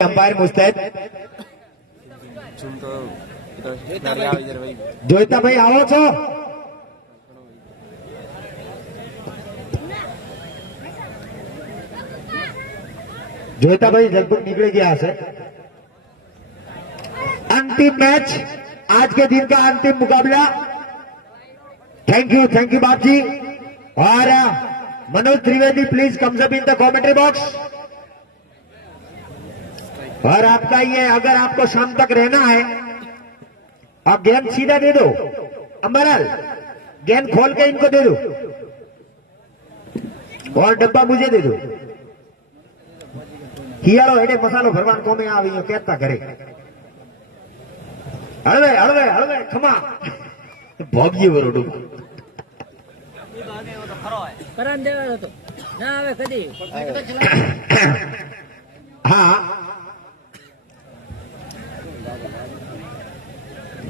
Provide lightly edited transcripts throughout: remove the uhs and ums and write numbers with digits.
Umpire मुस्तैद જોઈતા ભાઈ આવો છો? જોઈતા ભાઈ लगभग निकल गया है। अंतिम मैच, आज के दिन का अंतिम मुकाबला। थैंक यू बाप जी। और Manoj Trivedi please comes up in the commentary box. और आपका ये, अगर आपको शाम तक रहना है, आप गेंद सीधा दे दो। अंबरल गेंद खोल के इनको दे दो और डब्बा मुझे दे दो। हियारो हेडे मसालो भरवान को में आवी कहता करे हलवे हलवे हलवे खमा भोगिए वरोडू करान देवा तो ना आवे कदी। हाँ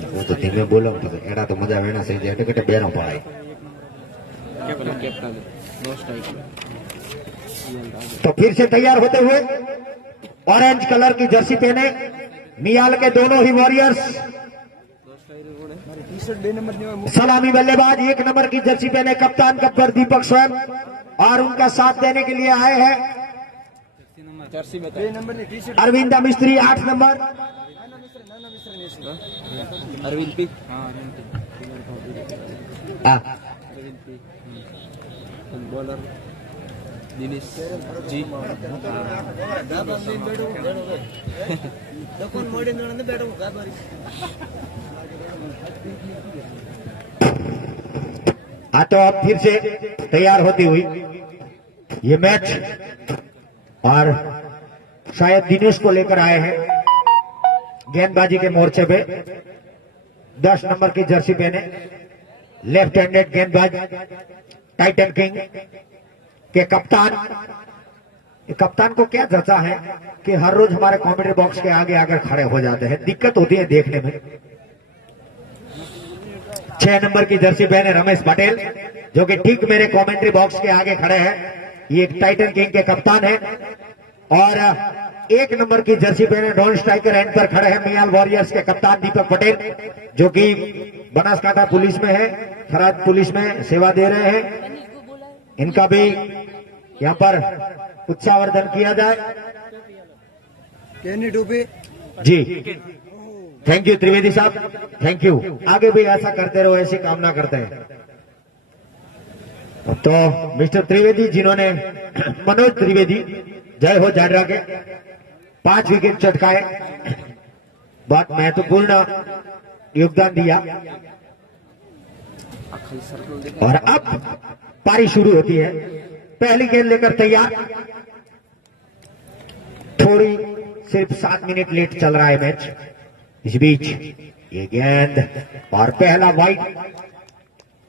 वो तो धीमे बोलो तो एड़ा तो मजा वेना सही जाए कटे बेरो पड़ाई। तो फिर से तैयार होते हुए ऑरेंज कलर की जर्सी पहने मियाल के दोनों ही वॉरियर्स। सलामी बल्लेबाज 1 नंबर की जर्सी पहने कप्तान गब्बर दीपक स्वयं और उनका साथ देने के लिए आए हैं Arvinda Mistry 8 number. Arvind P bowler Dinesh ji तो अब फिर से तैयार होती हुई ये मैच, और शायद दिनेश को लेकर आए हैं गेंदबाजी के मोर्चे पे। 10 नंबर की जर्सी पहने लेफ्ट हैंडेड गेंदबाज टाइटन किंग के कप्तान को क्या जचा है कि हर रोज हमारे कमेंट्री बॉक्स के आगे आकर खड़े हो जाते हैं, दिक्कत होती है देखने में। 6 नंबर की जर्सी पहने रमेश पटेल जो कि ठीक मेरे कमेंट्री बॉक्स के आगे खड़े हैं, ये टाइटन किंग के कप्तान है। और 1 नंबर की जर्सी पहने नॉन स्ट्राइकर एंड पर खड़े हैं मियाल वॉरियर्स के कप्तान दीपक पटेल जो कि बनासकांठा पुलिस में है, खराद पुलिस में सेवा दे रहे हैं। इनका भी यहाँ पर उत्साहवर्धन किया जाए जी। थैंक यू त्रिवेदी साहब, थैंक यू। आगे भी ऐसा करते रहो, ऐसी कामना करते हैं। तो मिस्टर त्रिवेदी जिन्होंने मनोज त्रिवेदी जय हो जाडरा के 5 विकेट चटकाए, बहुत महत्वपूर्ण योगदान दिया। और अब पारी शुरू होती है। पहली गेंद लेकर तैयार, थोड़ी सिर्फ 7 मिनट लेट चल रहा है मैच। इस बीच ये गेंद और पहला वाइड।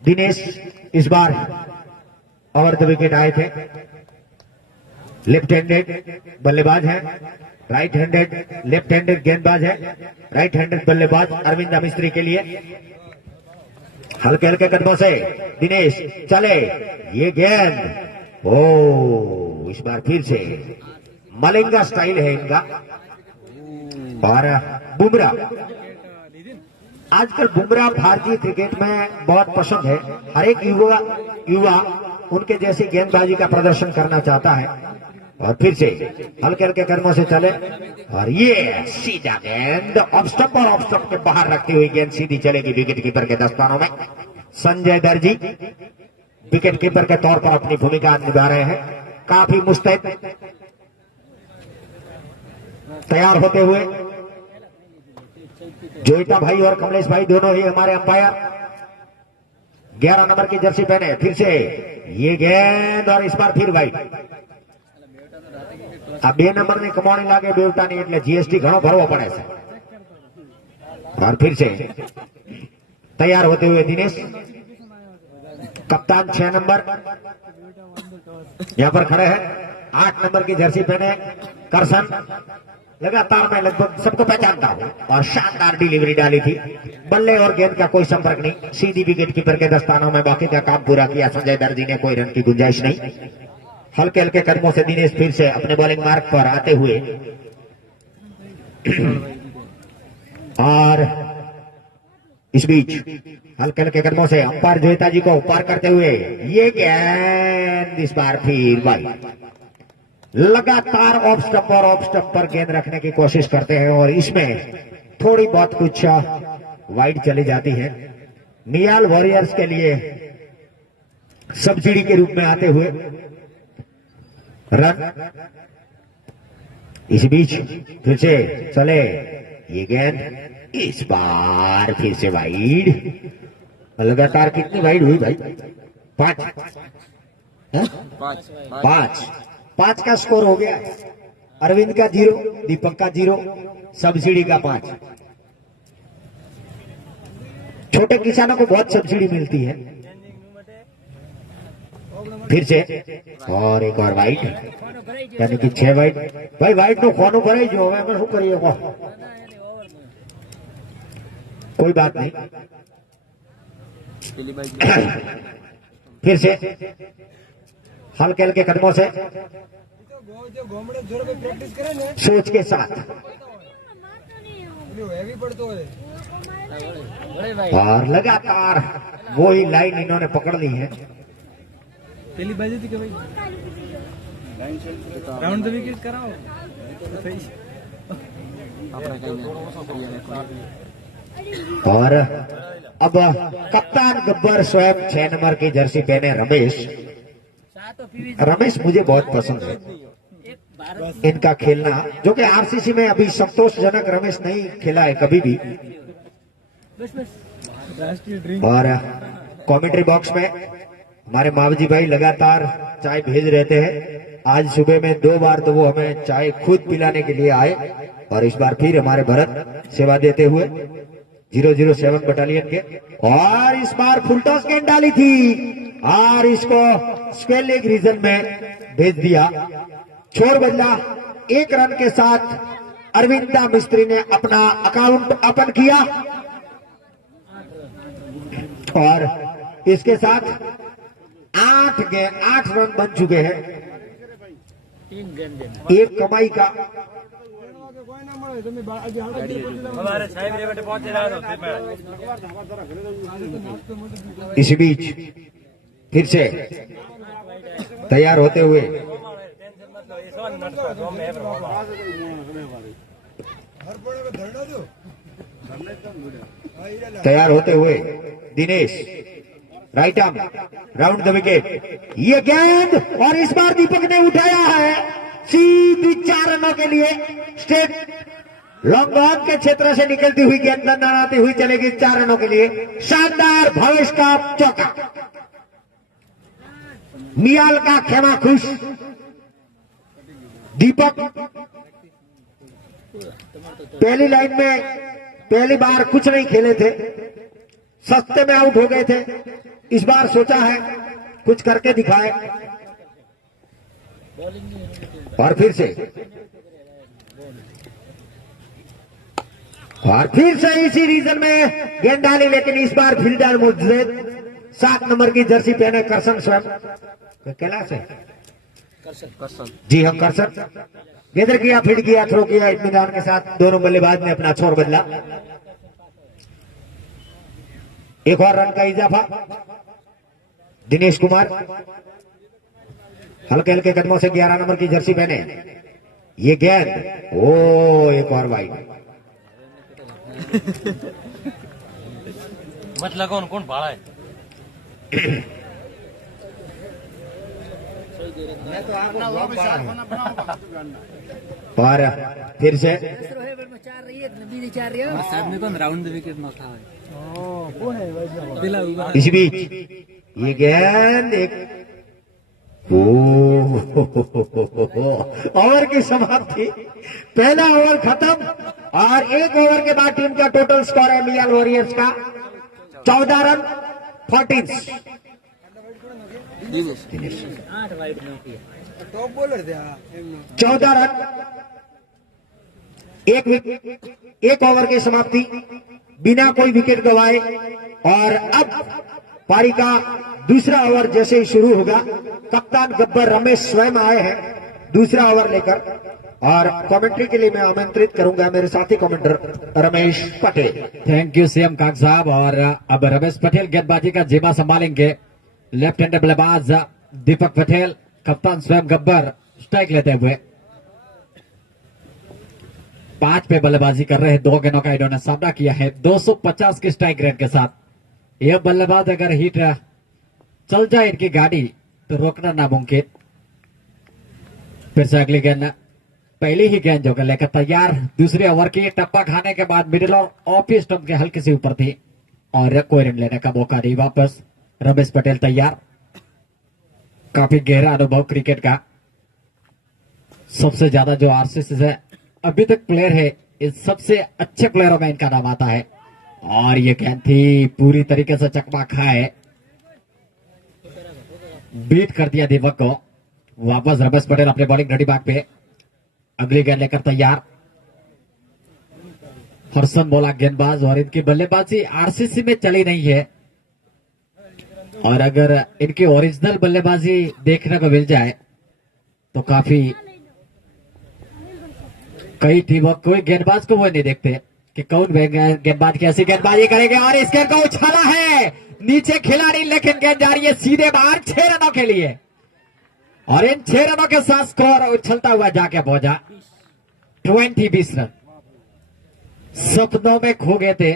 दिनेश इस बार ओवर द विकेट आए थे। लेफ्ट हैंडेड बल्लेबाज है, राइट हैंडेड लेफ्ट हैंडेड गेंदबाज है। राइट हैंडेड बल्लेबाज अरविंदा मिस्त्री के लिए हल्के हल्के कदमों से दिनेश चले। ये गेंद इस बार फिर से मलिंगा स्टाइल है इनका। और बुमराह, आजकल बुमराह भारतीय क्रिकेट में बहुत पसंद है। हर एक युवा उनके जैसी गेंदबाजी का प्रदर्शन करना चाहता है। और फिर से हल्के हल्के कदमों से चले और ये सीधा गेंद ऑफ स्टंप और ऑफ स्टंप के बाहर रखती हुई गेंद सीधी चलेगी विकेट कीपर के दस्तानों में। संजय दर्जी विकेट कीपर के तौर पर अपनी भूमिका निभा रहे हैं, काफी मुस्तैद तैयार होते हुए। जोईता भाई और कमलेश भाई दोनों ही हमारे अंपायर। 11 नंबर की जर्सी पहने फिर से ये गेंद और इस बार फिर भाई आ 2 नंबर ने कमाणी लागे बेवटानी એટલે जीएसटी घणो भरવો પડે છે। और फिर से तैयार होते हुए दिनेश, कप्तान 6 नंबर यहां पर खड़े हैं। 8 नंबर की जर्सी पहने करसन, लगातार मैं लगभग सबको पहचानता हूं और शानदार डिलीवरी डाली थी। बल्ले और गेंद का कोई संपर्क नहीं, सीधी विकेट कीपर के दस्तानों में बाकी का काम पूरा किया संजय दर्जी ने, कोई रन की गुंजाइश नहीं। हल्के हल्के कदमों से दिनेश फिर से अपने बॉलिंग मार्ग पर आते हुए और इस बीच हल्के हल्के कदमों से अंपायर जोता जी को पार करते हुए ये गेंद इस बार फिर वाइड। लगातार ऑफ स्टंप पर गेंद रखने की कोशिश करते हैं और इसमें थोड़ी बहुत कुछ वाइड चली जाती है। मियाल वॉरियर्स के लिए सब्सिडी के रूप में आते हुए रन। इस बीच फिर से चले ये गेंद इस बार फिर से वाइड। लगातार कितनी वाइड हुई भाई? 5 5 का स्कोर हो गया। अरविंद का 0, दीपक का 0, सब्सिडी का 5। छोटे किसानों को बहुत सब्सिडी मिलती है। फिर से और एक और वाइड, यानी कि 6 वाइड। भाई वाइड तो खोनो भराई जो मैं શું કરીએ को कोई बात नहीं। फिर से हल्के हल्के कदमों से सोच के साथ और लगातार वो ही लाइन इन्होंने पकड़ ली है। पहली बाजी थी क्या भाई? राउंड द विकेट कराओ। और अब कप्तान गब्बर स्वयं 6 नंबर की जर्सी पहने रमेश मुझे बहुत पसंद है इनका खेलना, जो कि आरसीसी में अभी संतोषजनक रमेश नहीं खेला है कभी भी। और कमेंट्री बॉक्स में हमारे मावजी भाई लगातार चाय भेज रहते हैं। आज सुबह में 2 बार तो वो हमें चाय खुद पिलाने के लिए आए और इस बार फिर हमारे भरत सेवा देते हुए 007 बटालियन के। और इस बार फुल टॉस गेंद डाली थी और इसको स्क्वेयर लेग रीजन में भेज दिया। छोर बदला 1 रन के साथ अरविंदा मिस्त्री ने अपना अकाउंट ओपन किया और इसके साथ 8 रन बन चुके हैं। 3 गेंद एक कमाई का। इस बीच फिर से तैयार होते हुए Dinesh right arm round the wicket. ये गेंद और इस बार दीपक ने उठाया है सीधी 4 रनों के लिए। स्टेट लॉन्ग ऑन के क्षेत्र से निकलती हुई गेंद लंदनाती हुई चलेगी 4 रनों के लिए। शानदार भवेश का चौका। मियाल का खेमा खुश। दीपक पहली लाइन में पहली बार कुछ नहीं खेले थे, सस्ते में आउट हो गए थे। इस बार सोचा है कुछ करके दिखाए और फिर से इसी रीजन में गेंद डाली, लेकिन इस बार फील्डर मुजरेद 7 नंबर की जर्सी पहने करसन स्वयं कैलाश है जी हम करसन गेंदर किया, फील्ड किया, थ्रो किया इत्मीनान के साथ। दोनों बल्लेबाज ने अपना छोर बदला। एक और रन का इजाफा। दिनेश कुमार हल्के हल्के कदमों से 11 नंबर की जर्सी पहने। ये गेंद ओ एक और वाइड। मत लगाओ कौन भाड़ा है? और फिर से राउंड द विकेट में था। इस बीच ये गेंद एक ओवर की समाप्ति। पहला ओवर खत्म और 1 ओवर के बाद टीम का टोटल स्कोर है मियाल वॉरियर्स का 14 रन 14। 8 वाइड में टॉप बॉलर थे 14 रन 1 ओवर की समाप्ति बिना कोई विकेट गंवाए। और अब पारी का दूसरा ओवर जैसे ही शुरू होगा, कप्तान गब्बर रमेश स्वयं आए हैं दूसरा ओवर लेकर। और कमेंट्री के लिए मैं आमंत्रित करूंगा मेरे साथी commenter Ramesh Patel. Thank you CM काग साहब। और अब रमेश पटेल गेंदबाजी का जिम्मा संभालेंगे। लेफ्ट हैंड बल्लेबाज दीपक पटेल, कप्तान स्वयं गब्बर स्ट्राइक लेते हुए 5 पे बल्लेबाजी कर रहे हैं। 2 गेंदों का इन्होंने सामना किया है 250 की स्ट्राइक रेट के साथ। यह बल्लेबाज अगर हिट चल जाए इनकी गाड़ी तो रोकना नामुमकिन। फिर से अगली गेंद, पहली ही गेंद जो लेकर तैयार। दूसरे ओवर की टप्पा खाने के बाद मिडिल और ऑफ स्टंप के हल्के से ऊपर थी और कोई रन लेने का मौका नहीं। वापस रमेश पटेल तैयार। काफी गहरा अनुभव क्रिकेट का। सबसे ज्यादा जो आरसीसी है अभी तक प्लेयर है, इस सबसे अच्छे प्लेयरों में इनका नाम आता है। और ये गेंद थी पूरी तरीके से चकमा खाए, बीट कर दिया दीपक को। वापस रमेश पटेल अपने बॉलिंग रेडी बैक पे अगली गेंद लेकर तैयार। हर्षन बोला गेंदबाज और इनकी बल्लेबाजी आरसीसी में चली नहीं है। और अगर इनकी ओरिजिनल बल्लेबाजी देखने को मिल जाए तो काफी कई टीमों कोई गेंदबाज को वो नहीं देखते कि कौन गेंदबाज कैसी गेंदबाजी करेंगे। और इस गेंद को उछाला है नीचे खिलाड़ी, लेकिन गेंद जा रही है सीधे बाहर 6 रनों के लिए। और इन 6 रनों के साथ स्कोर उछलता हुआ जाके पहुंचा 20 रन। सपनों में खो गए थे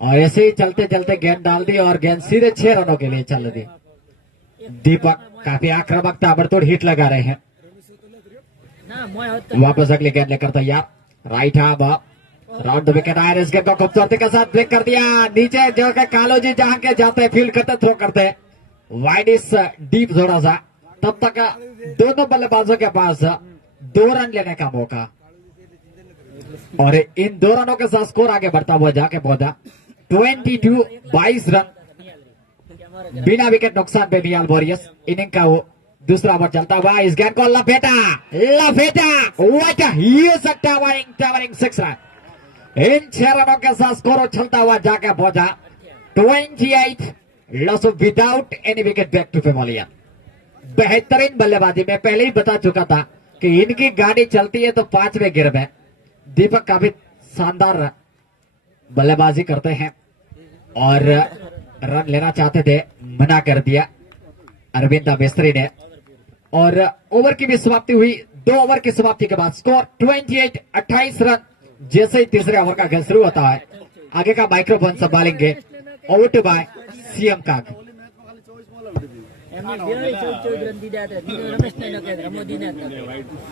और ऐसे ही चलते चलते गेंद डाल दी और गेंद सीधे 6 रनों के लिए चल दी। दीपक काफी आक्रामक ताबड़तोड़ हिट लगा रहे हैं। ना मैं होता वापस अगली गेंद लेकर तैयार। Right arm round the wicket आया। इस गेंद को खूबसूरती के साथ ब्रेक कर दिया। नीचे जो के कालो जी जहां के जाते फील्ड करते थ्रो करते वाइड इस डीप थोड़ा सा। तब तक दोनों बल्लेबाजों के पास 2 रन लेने का मौका और इन 2 रनों के साथ स्कोर आगे बढ़ता हुआ जाके पहुंचा 22 रन बिना विकेट नुकसान पे मियाल वॉरियर्स। इनिंग का वो दूसरा ओवर चलता हुआ। इस गेंद को लपेटा what a huge towering 6 run. इन 6 रनों के साथ स्कोर उछलता हुआ जाकर पहुंचा 28 loss without any wicket back to pavilion. बेहतरीन बल्लेबाजी में पहले ही बता चुका था कि इनकी गाड़ी चलती है तो 5वें गिर में। दीपक काफी शानदार बल्लेबाजी करते हैं और रन लेना चाहते थे, मना कर दिया अरविंद मिस्त्री ने। और ओवर की भी समाप्ति हुई। 2 ओवर की समाप्ति के बाद स्कोर 28 रन। जैसे ही तीसरे ओवर का खेल शुरू होता है आगे का माइक्रोफोन संभालेंगे ओवर टू बाय सीएम काग। એમને 14 રન દીધા હતા બીજો રમેશ ને લગે રમો દીધા હતા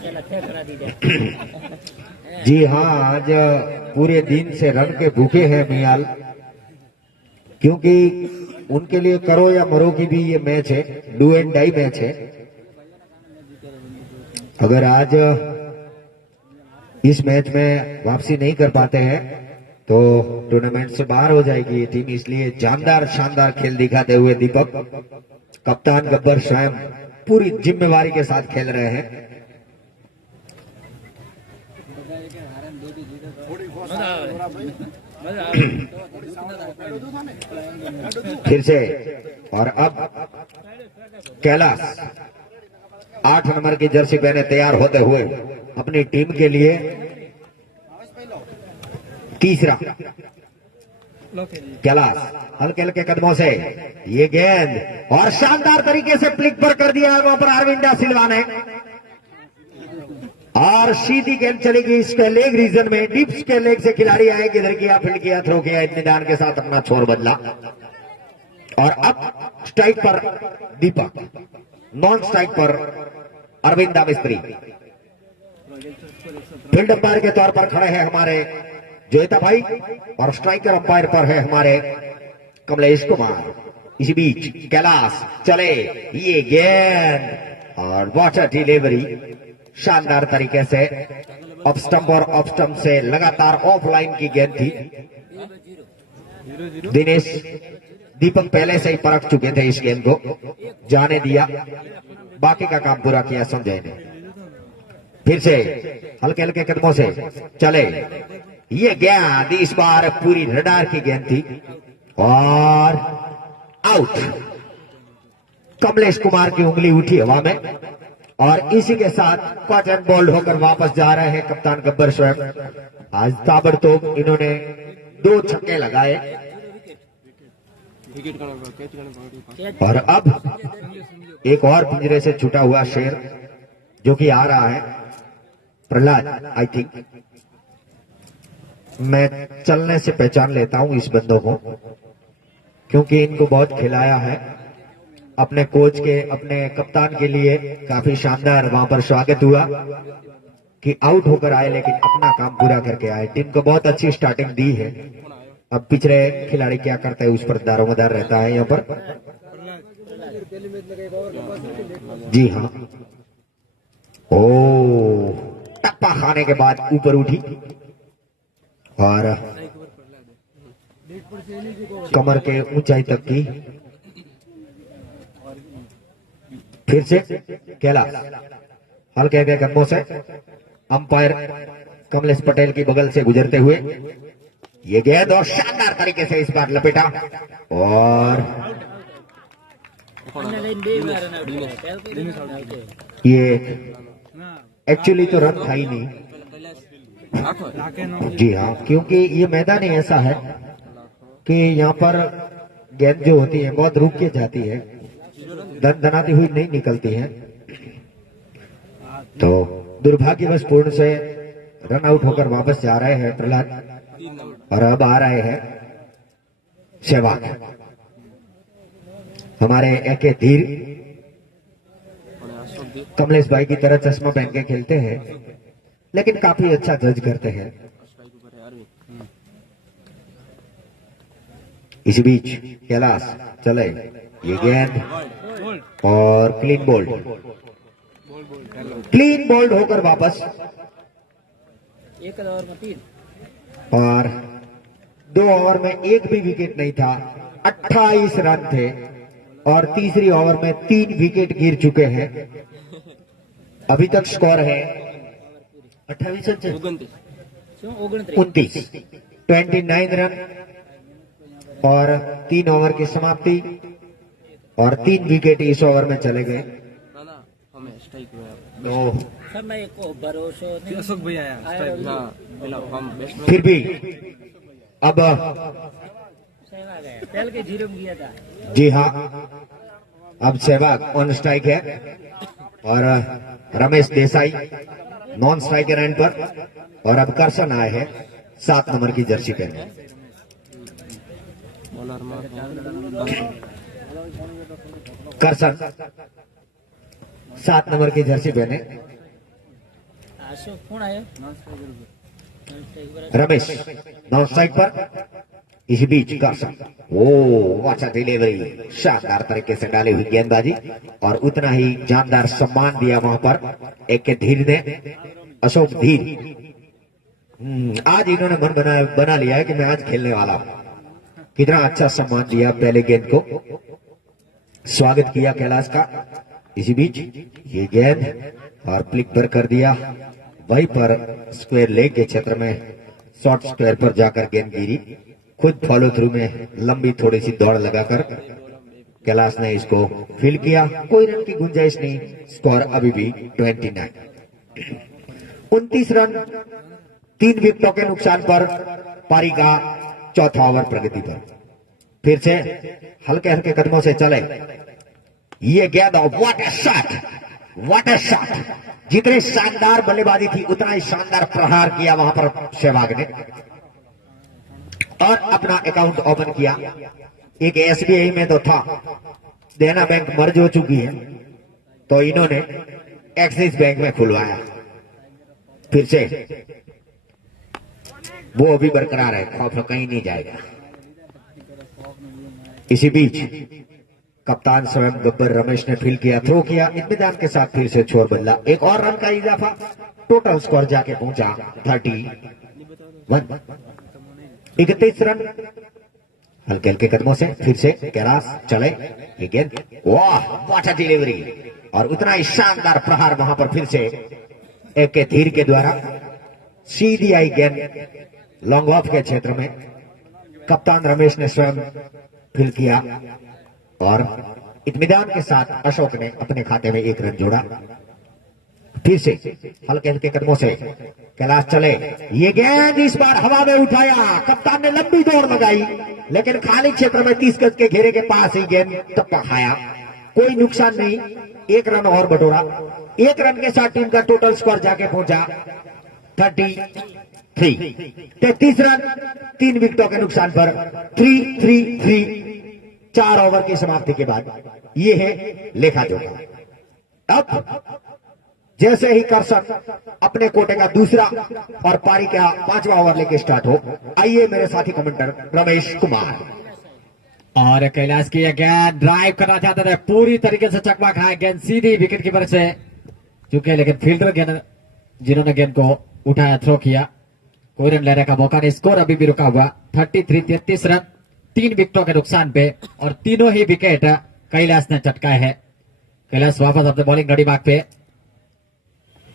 પેલા ફેર કરા દીધા। जी हाँ, आज पूरे दिन से रन के भूखे हैं मियाल, क्योंकि उनके लिए करो या मरो की भी ये मैच है, डू एंड डाई मैच है। अगर आज इस मैच में वापसी नहीं कर पाते हैं तो टूर्नामेंट से बाहर हो जाएगी ये टीम। इसलिए जानदार शानदार खेल दिखाते हुए दीपक, कप्तान गब्बर स्वयं पूरी जिम्मेवारी के साथ खेल रहे हैं। फिर से और अब कैलाश 8 नंबर की जर्सी पहने तैयार होते हुए अपनी टीम के लिए तीसरा। कैलाश हल्के हल्के कदमों से ये गेंद और शानदार तरीके से फ्लिक पर कर दिया है वहां पर अरविंदा सिल्वा ने और सीधी गेंद चलेगी इसके लेग रीजन में। डिप्स के लेग से खिलाड़ी आए, किधर किया, फील्ड किया, थ्रो किया, इत्मीनान के साथ अपना छोर बदला। और अब स्ट्राइक पर दीपक, नॉन स्ट्राइक पर अरविंदा मिस्त्री। फील्ड अंपायर के तौर पर खड़े हैं हमारे जोयता भाई और स्ट्राइकर अंपायर पर है हमारे कमलेश कुमार। इसी बीच कैलाश चले ये गेंद और वाटर डिलीवरी शानदार तरीके से ऑफ स्टंप और ऑफ स्टंप से लगातार ऑफलाइन की गेंद थी। दिनेश दीपक पहले से ही परख चुके थे इस गेंद को, जाने दिया, बाकी का काम पूरा किया संजय ने। फिर से हल्के हल्के कदमों से चले ये गेंद, इस बार पूरी रडार की गेंद थी और आउट। कमलेश कुमार की उंगली उठी हवा में और इसी के साथ कॉट एंड बोल्ड होकर वापस जा रहे हैं कप्तान गब्बर स्वयं। आज ताबड़तोड़ इन्होंने 2 छक्के लगाए और अब एक और पिंजरे से छूटा हुआ शेर जो कि आ रहा है प्रहलाद। आई थिंक मैं चलने से पहचान लेता हूं इस बंदों को, क्योंकि इनको बहुत खिलाया है। अपने कोच के, अपने कप्तान के लिए काफी शानदार वहां पर स्वागत हुआ कि आउट होकर आए लेकिन अपना काम पूरा करके आए। टीम को बहुत अच्छी स्टार्टिंग दी है। अब पिछले खिलाड़ी क्या करते हैं उस पर दारोमदार रहता है यहाँ पर। जी हाँ, ओ टप्पा खाने के बाद ऊपर उठी और कमर के ऊंचाई तक की। फिर से कैलाश हल्के हल्के कदमों से अंपायर कमलेश पटेल की बगल से गुजरते हुए ये गेंद और शानदार तरीके से इस बार लपेटा और ये एक्चुअली तो रन था ही नहीं। जी हाँ, क्योंकि ये मैदान ही ऐसा है कि यहाँ पर गेंद जो होती है बहुत रुक के जाती है, दनाती हुई नहीं निकलती है। तो दुर्भाग्यवश पूर्ण से रन आउट होकर वापस जा रहे हैं प्रहलाद और अब आ रहे हैं सहवाग। हमारे एके धीर कमलेश भाई की तरह चश्मा पहन के खेलते हैं लेकिन काफी अच्छा जज करते हैं। इस बीच कैलाश चले, ये गेंद और क्लीन बोल्ड होकर वापस। 1 ओवर में 3 और 2 ओवर में एक भी विकेट नहीं था। 28 रन थे और तीसरी ओवर में 3 विकेट गिर चुके हैं। अभी तक स्कोर है 28 29 रन और 3 ओवर की समाप्ति और 3 विकेट इस ओवर में चले गए। तो सर मैं को भरोसा नहीं। अशोक भैया फिर भी अब सहवाग गया, पहल के 0 में गया था। जी हाँ, अब सहवाग ऑन स्ट्राइक है और Ramesh Desai non striker end पर और अब करसन आए हैं 7 नंबर की जर्सी पहने। करसन 7 नंबर की जर्सी पहने। अशोक कौन आया? रमेश नॉन स्ट्राइक पर। इस बीच करसन, ओ वाचा डिलीवरी, शानदार तरीके से डाली हुई गेंदबाजी और उतना ही जानदार सम्मान दिया वहां पर एक के धीर ने, अशोक धीर। आज इन्होंने मन बना लिया है कि मैं आज खेलने वाला हूं। कितना अच्छा सम्मान दिया पहले गेंद को, स्वागत किया कैलाश का। इसी बीच ये गेंद और फ्लिक पर कर दिया, वहीं पर स्क्वायर लेग के क्षेत्र में शॉर्ट स्क्वायर पर जाकर गेंद गिरी। खुद फॉलो थ्रू में लंबी थोड़ी सी दौड़ लगाकर कैलाश ने इसको फील किया। कोई रन की गुंजाइश नहीं, स्कोर अभी भी 29। 29 रन 3 विकेटों के नुकसान पर पारी का चौथा ओवर प्रगति पर। फिर से हल्के हल्के कदमों से चले, ये गेंद और व्हाट अ शॉट। जितनी शानदार बल्लेबाजी थी उतना ही शानदार प्रहार किया वहां पर सहवाग ने और अपना अकाउंट ओपन किया। एक एसबीआई में तो था, देना बैंक मर्ज हो चुकी है तो इन्होंने एक्सिस बैंक में खुलवाया। फिर से वो अभी बरकरार है, खौफ कहीं नहीं जाएगा। इसी बीच कप्तान स्वयं गब्बर रमेश ने फील्ड किया, थ्रो किया, इत्मीनान के साथ फिर से छोर बदला। एक और रन का इजाफा, टोटल स्कोर जाके पहुंचा 31। 31 रन हल्के हल्के कदमों से। फिर से कैलाश चले, ये गेंद, वाह व्हाट अ डिलीवरी और उतना ही शानदार प्रहार वहां पर फिर से एक के धीर के द्वारा। सीधी आई गेंद लॉन्ग ऑफ के क्षेत्र में। कप्तान रमेश ने स्वयं फील्ड किया और इत्मीनान के साथ अशोक ने अपने खाते में 1 रन जोड़ा। फिर से हल्के हल्के कदमों से कैलाश चले, ये गेंद इस बार हवा में उठाया, कप्तान ने लंबी दौड़ लगाई, लेकिन खाली क्षेत्र में 30 गज के घेरे के पास ही गेंद टप्पा खाया। कोई नुकसान नहीं, 1 रन और बटोरा। 1 रन के साथ टीम का टोटल स्कोर जाके पहुंचा 33। 33 रन 3 विकेटों के नुकसान पर 3-3-3 4 ओवर की समाप्ति के बाद ये है लेखा जोखा। अब जैसे ही कर्षण अपने कोटे का दूसरा और पारी का 5वां ओवर लेके स्टार्ट हो, आइए मेरे साथी कमेंटर रमेश कुमार। और कैलाश की गेंद ड्राइव करना चाहते थे, पूरी तरीके से चकमा खाया, गेंद सीधी विकेट कीपर से चुके, लेकिन फील्डर गेंद जिन्होंने गेंद को उठाया, थ्रो किया, कोई रन लेने का मौका नहीं। स्कोर अभी भी रुका हुआ 33 रन 3 विकेटों के नुकसान पे, और तीनों ही विकेट कैलाश ने चटकाए हैं। कैलाश वापस अपने बॉलिंग घड़ी मार्ग पे।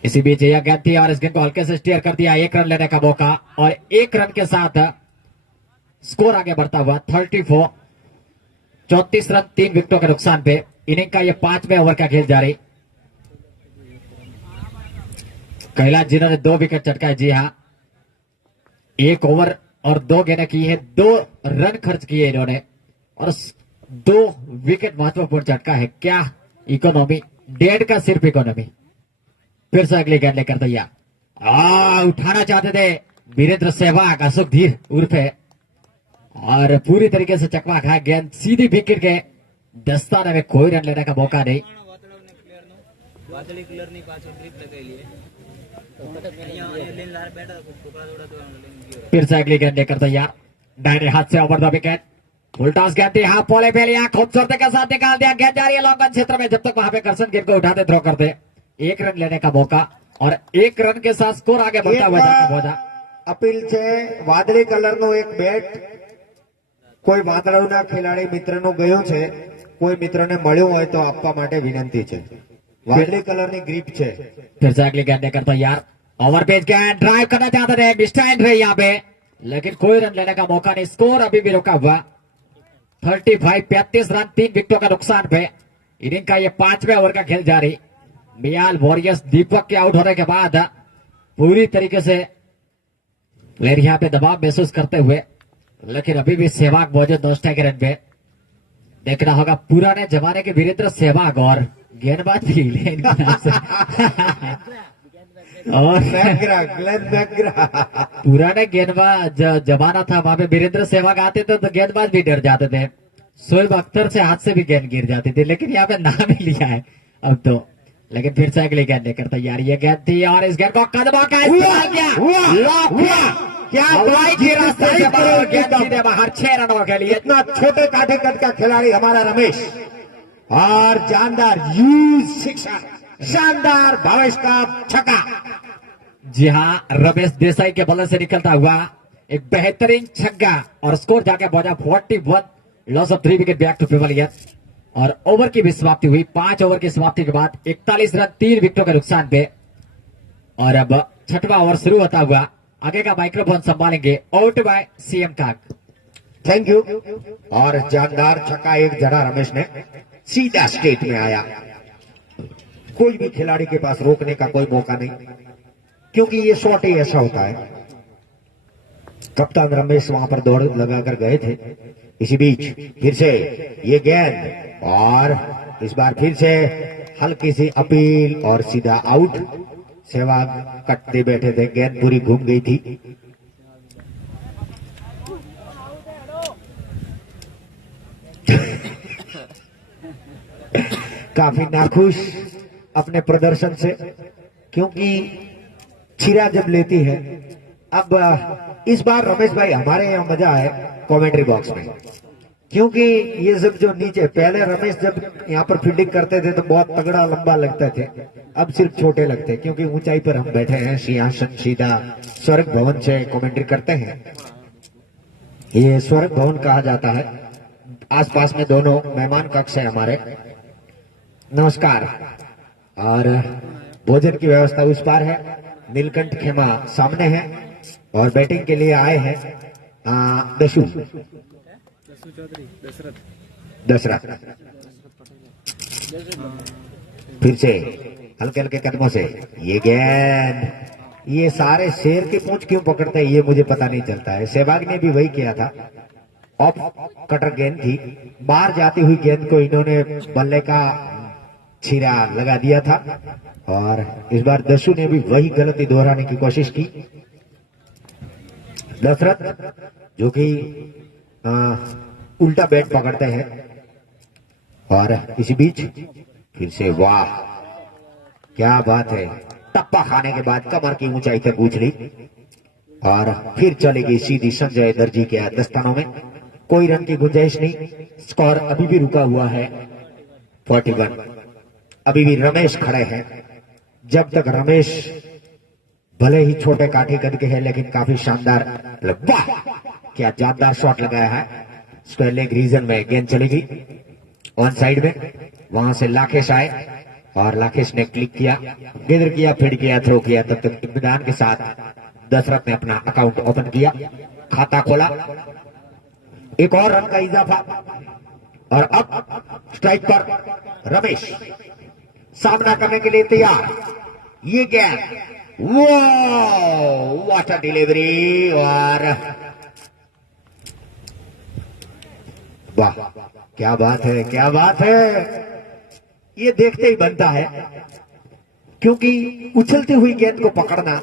इसी बीच यह गेंद थी और इस गेंद को हल्के से स्टीयर कर दिया, 1 रन लेने का मौका, और 1 रन के साथ स्कोर आगे बढ़ता हुआ 34 रन 3 विकेटों के नुकसान पे। इनिंग का यह 5वें ओवर का खेल जारी। कैलाश जिन्होंने 2 विकेट चटकाए, जी हां, 1 ओवर और 2 गेंदें की है, 2 रन खर्च किए इन्होंने, और 2 विकेट महत्वपूर्ण चटका है। क्या इकोनॉमी, डेढ़ का सिर्फ इकोनॉमी। फिर से अगली गेंद लेकर तैयार, उठाना चाहते थे वीरेंद्र सहवाग, अशोक धीर उर्फे, और पूरी तरीके से चकमा खाया, गेंद सीधी विकेट के दस्ताने में, कोई रन लेने का मौका नहीं। વાદળી કલરની પાછળ ગ્રીપ લગાવેલી છે અહીંયા લેન લાર બેઠા ટુકડા જોડા તો લેન फिर से अगली गेंद लेकर तैयार, दाहिने हाथ से ओवर द विकेट, फुलटॉस गेंद थी, हाफ पॉले पे लिया, खूबसूरती के साथ निकाल दिया, गेंद जा रही है लॉन्ग ऑन क्षेत्र में, जब तक वहां पे कर्षण गेंद को उठाते थ्रो करते, 1 रन लेने का मौका, और 1 रन के साथ स्कोर आगे बढ़ता हुआ जाके पहुंचा। अपील છે વાદળી કલરનો એક બેટ કોઈ વાદળાના ખેલાડી મિત્રનો ગયો છે, કોઈ મિત્રને મળ્યો હોય તો આપવા માટે વિનંતી છે। વાદળી કલરની ગ્રીપ છે। फिर से अगली गेंद लेकर तैयार, ओवर पेज गेंद ड्राइव करना चाहते थे, डिस्टेंस रहे यहाँ पे, लेकिन कोई रन लेने का मौका नहीं। स्कोर अभी भी रुका हुआ 35 रन 3 विकेटों का नुकसान पे। इनिंग का ये 5वें ओवर का खेल जारी। मियाल वॉरियर्स दीपक के आउट होने के बाद पूरी तरीके से प्लेयर यहाँ पे दबाव महसूस करते हुए, लेकिन अभी भी सहवाग मौजूद नौस्टे के रन पे। देखना होगा पुराने जमाने के वीरेंद्र सहवाग और गेंदबाज भी लेन के नाम से और ગ્લેન મેકગ્રા पुराने गेंदबाज जमाना था, वहां पे वीरेंद्र सहवाग आते थे तो गेंदबाज भी डर जाते थे, शोएब अख्तर से हाथ से भी गेंद गिर जाती थी, लेकिन यहाँ पे नाम ही लिया है अब तो। लेकिन फिर से अगली गेंद लेकर तैयार, ये गेंद थी और इस गेंद को कदमों का इस्तेमाल किया, लॉक किया, क्या बाई के रास्ते से बाहर, गेंद सीधे बाहर, 6 रनों के लिए। इतना छोटे काठे कद का खिलाड़ी हमारा रमेश, और जानदार यूज शिक्षा, शानदार भवेश का छक्का। जी हाँ, रमेश देसाई के बल्ले से निकलता हुआ एक बेहतरीन छक्का, और स्कोर जाके पहुंचा 41, loss of 3 wicket back to pavilion. और ओवर की भी समाप्ति हुई, 5 ओवर की समाप्ति के बाद 41 रन 3 विकेटों के नुकसान पे। और अब 6वां ओवर शुरू होता हुआ, आगे का माइक्रोफोन संभालेंगे आउट बाय सीएम काग। Thank you. और जानदार छक्का एक जड़ा रमेश ने सीधा स्टेट में आया, कोई भी खिलाड़ी के पास रोकने का कोई मौका नहीं, क्योंकि ये शॉट ही ऐसा होता है। कप्तान रमेश वहां पर दौड़ लगाकर गए थे। इसी बीच फिर से ये गेंद, और इस बार फिर से हल्की सी अपील और सीधा आउट। सहवाग कटते बैठे थे, गेंद पूरी घूम गई थी। काफी नाखुश अपने प्रदर्शन से, क्योंकि छिरा जब लेती है। अब इस बार रमेश भाई हमारे यहाँ मजा है कमेंट्री बॉक्स में, क्योंकि ये सब जो नीचे, पहले रमेश जब यहाँ पर फील्डिंग करते थे तो बहुत तगड़ा लंबा लगते थे, अब सिर्फ छोटे लगते, क्योंकि ऊंचाई पर हम बैठे हैं, सिंहासन सीधा स्वर्ग भवन से कमेंट्री करते हैं। ये स्वर्ग भवन कहा जाता है। आसपास में दोनों मेहमान कक्ष है हमारे। नमस्कार। और भोजन की व्यवस्था उस पार है, नीलकंठ खेमा सामने है, और बैटिंग के लिए आए हैं दशु दशरथ। फिर से हल्के हल्के कदमों से ये गेंद, ये सारे शेर की पूंछ क्यों पकड़ते हैं ये मुझे पता नहीं चलता है। सहवाग ने भी वही किया था, ऑफ कटर गेंद थी, बाहर जाती हुई गेंद को इन्होंने बल्ले का छीरा लगा दिया था और इस बार दसू ने भी वही गलती दोहराने की कोशिश की। दशरथ जो कि उल्टा बैट पकड़ते हैं और इसी बीच फिर से वाह क्या बात है, टप्पा खाने के बाद कमर की ऊंचाई तक पूछ ली और फिर चलेगी सीधी संजय दर्जी के दस्तानों में। कोई रन की गुंजाइश नहीं, स्कोर अभी भी रुका हुआ है 41। अभी भी रमेश खड़े हैं। जब तक रमेश भले ही छोटे काठी कद के हैं लेकिन काफी शानदार, वाह क्या जानदार शॉट लगाया है। स्क्वायर लेग रीजन में गेंद चलेगी ऑन साइड में, वहां से लाकेश आए और लाकेश ने क्लिक किया, गेंद किया, फिर किया, थ्रो किया। तब तक इत्मीनान के साथ दशरथ ने अपना अकाउंट ओपन किया, खाता खोला, एक और रन का इजाफा और अब स्ट्राइक पर रमेश सामना करने के लिए तैयार। ये गेंद, वो व्हाट अ डिलीवरी और वाह क्या बात है, क्या बात है। ये देखते ही बनता है क्योंकि उछलती हुई गेंद को पकड़ना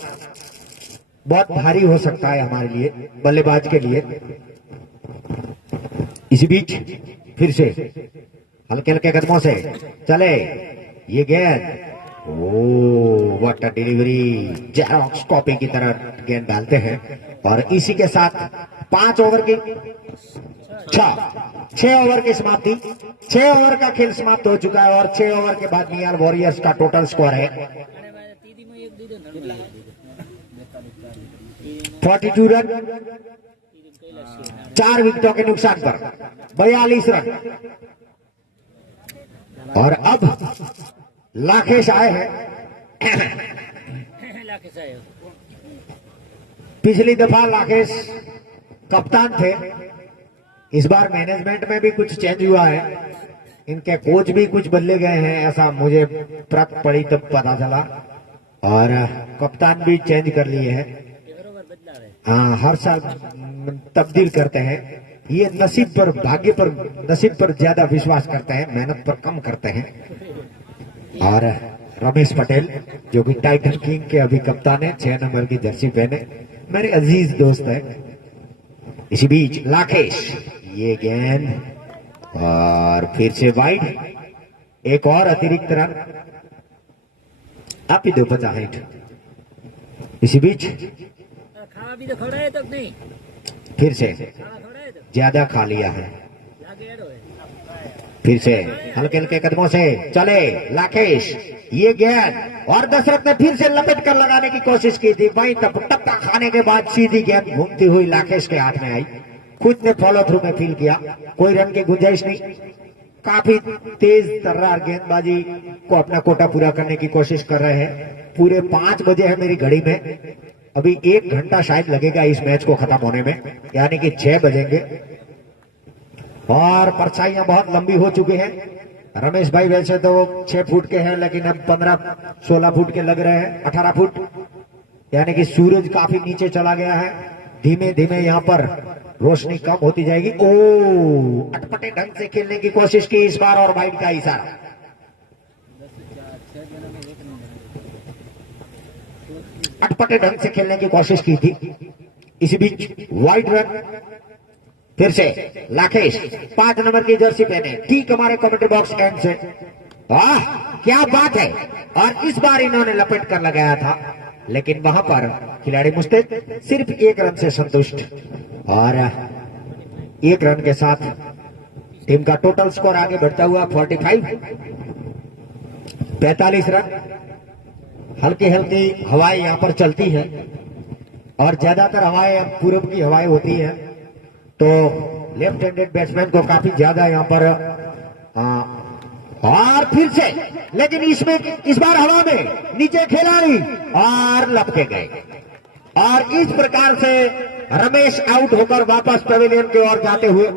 बहुत भारी हो सकता है हमारे लिए, बल्लेबाज के लिए। इसी बीच फिर से हल्के हल्के कदमों से चले ये गेंद, oh what a delivery, xerox copy की तरह गेंद डालते हैं और इसी के साथ 5 ओवर की 6 ओवर की समाप्ति, 6 ओवर का खेल समाप्त हो चुका है और 6 ओवर के बाद नियाल वॉरियर्स का टोटल स्कोर है 42 रन, 4 विकेटों के नुकसान पर 42 रन। और अब लाकेश आए हैं। लाकेश आए हो। पिछली दफा लाकेश कप्तान थे, इस बार मैनेजमेंट में भी कुछ चेंज हुआ है, इनके कोच भी कुछ बदले गए हैं, ऐसा मुझे प्रत पड़ी तब पता चला और कप्तान भी चेंज कर लिए हैं। हाँ, हर साल तब्दील करते हैं। ये नसीब पर, भाग्य पर, नसीब पर ज्यादा विश्वास करते हैं, मेहनत पर कम करते हैं। और रमेश पटेल जो कि टाइटन किंग के अभी कप्तान है, 6 नंबर की जर्सी पहने, मेरे अजीज दोस्त है। इसी बीच लाकेश, ये गेंद और फिर से वाइड, एक और अतिरिक्त रन, आप ही दो 50। इसी बीच खा भी तो खड़ा है तक नहीं, फिर से थोड़ा है तो ज्यादा खा लिया है। लागे एड होए। फिर से हल्के हल्के कदमों से चले लाकेश, ये गेंद और दशरथ ने फिर से लपेट कर लगाने की कोशिश की थी, वहीं टप्पा खाने के बाद सीधी गेंद घूमती हुई लाकेश के हाथ में आई। खुद ने फॉलो थ्रू में फील किया, कोई रन की गुंजाइश नहीं। काफी तेज तर्रार गेंदबाजी को अपना कोटा पूरा करने की कोशिश कर रहे हैं। पूरे 5 बजे है मेरी घड़ी में, अभी 1 घंटा शायद लगेगा इस मैच को खत्म होने में, यानी कि 6 बजेंगे और परछाइयां बहुत लंबी हो चुकी हैं। रमेश भाई वैसे तो 6 फुट के हैं, लेकिन अब 15-16 फुट के लग रहे हैं, 18 फुट, यानी कि सूरज काफी नीचे चला गया है। धीमे धीमे यहाँ पर रोशनी कम होती जाएगी। ओ, अटपटे ढंग से खेलने की कोशिश की इस बार और वाइड का इशारा। अटपटे ढंग से खेलने की कोशिश की थी। इसी बीच वाइड रन, फिर से लाकेश 5 नंबर की जर्सी पहने, ठीक हमारे कमेंट्री बॉक्स एंड से। वाह क्या बात है, और इस बार इन्होंने लपेट कर लगाया था, लेकिन वहां पर खिलाड़ी मुस्तैद सिर्फ 1 रन से संतुष्ट और 1 रन के साथ टीम का टोटल स्कोर आगे बढ़ता हुआ 45 रन। हल्की हल्की हवाएं यहां पर चलती है और ज्यादातर हवाएं पूरब की हवाएं होती हैं, तो लेफ्ट हैंडेड बैट्समैन को काफी ज्यादा यहां पर और फिर से, लेकिन इसमें इस बार हवा में नीचे खिलाड़ी और लपके गए और इस प्रकार से रमेश आउट होकर वापस पवेलियन की ओर जाते हुए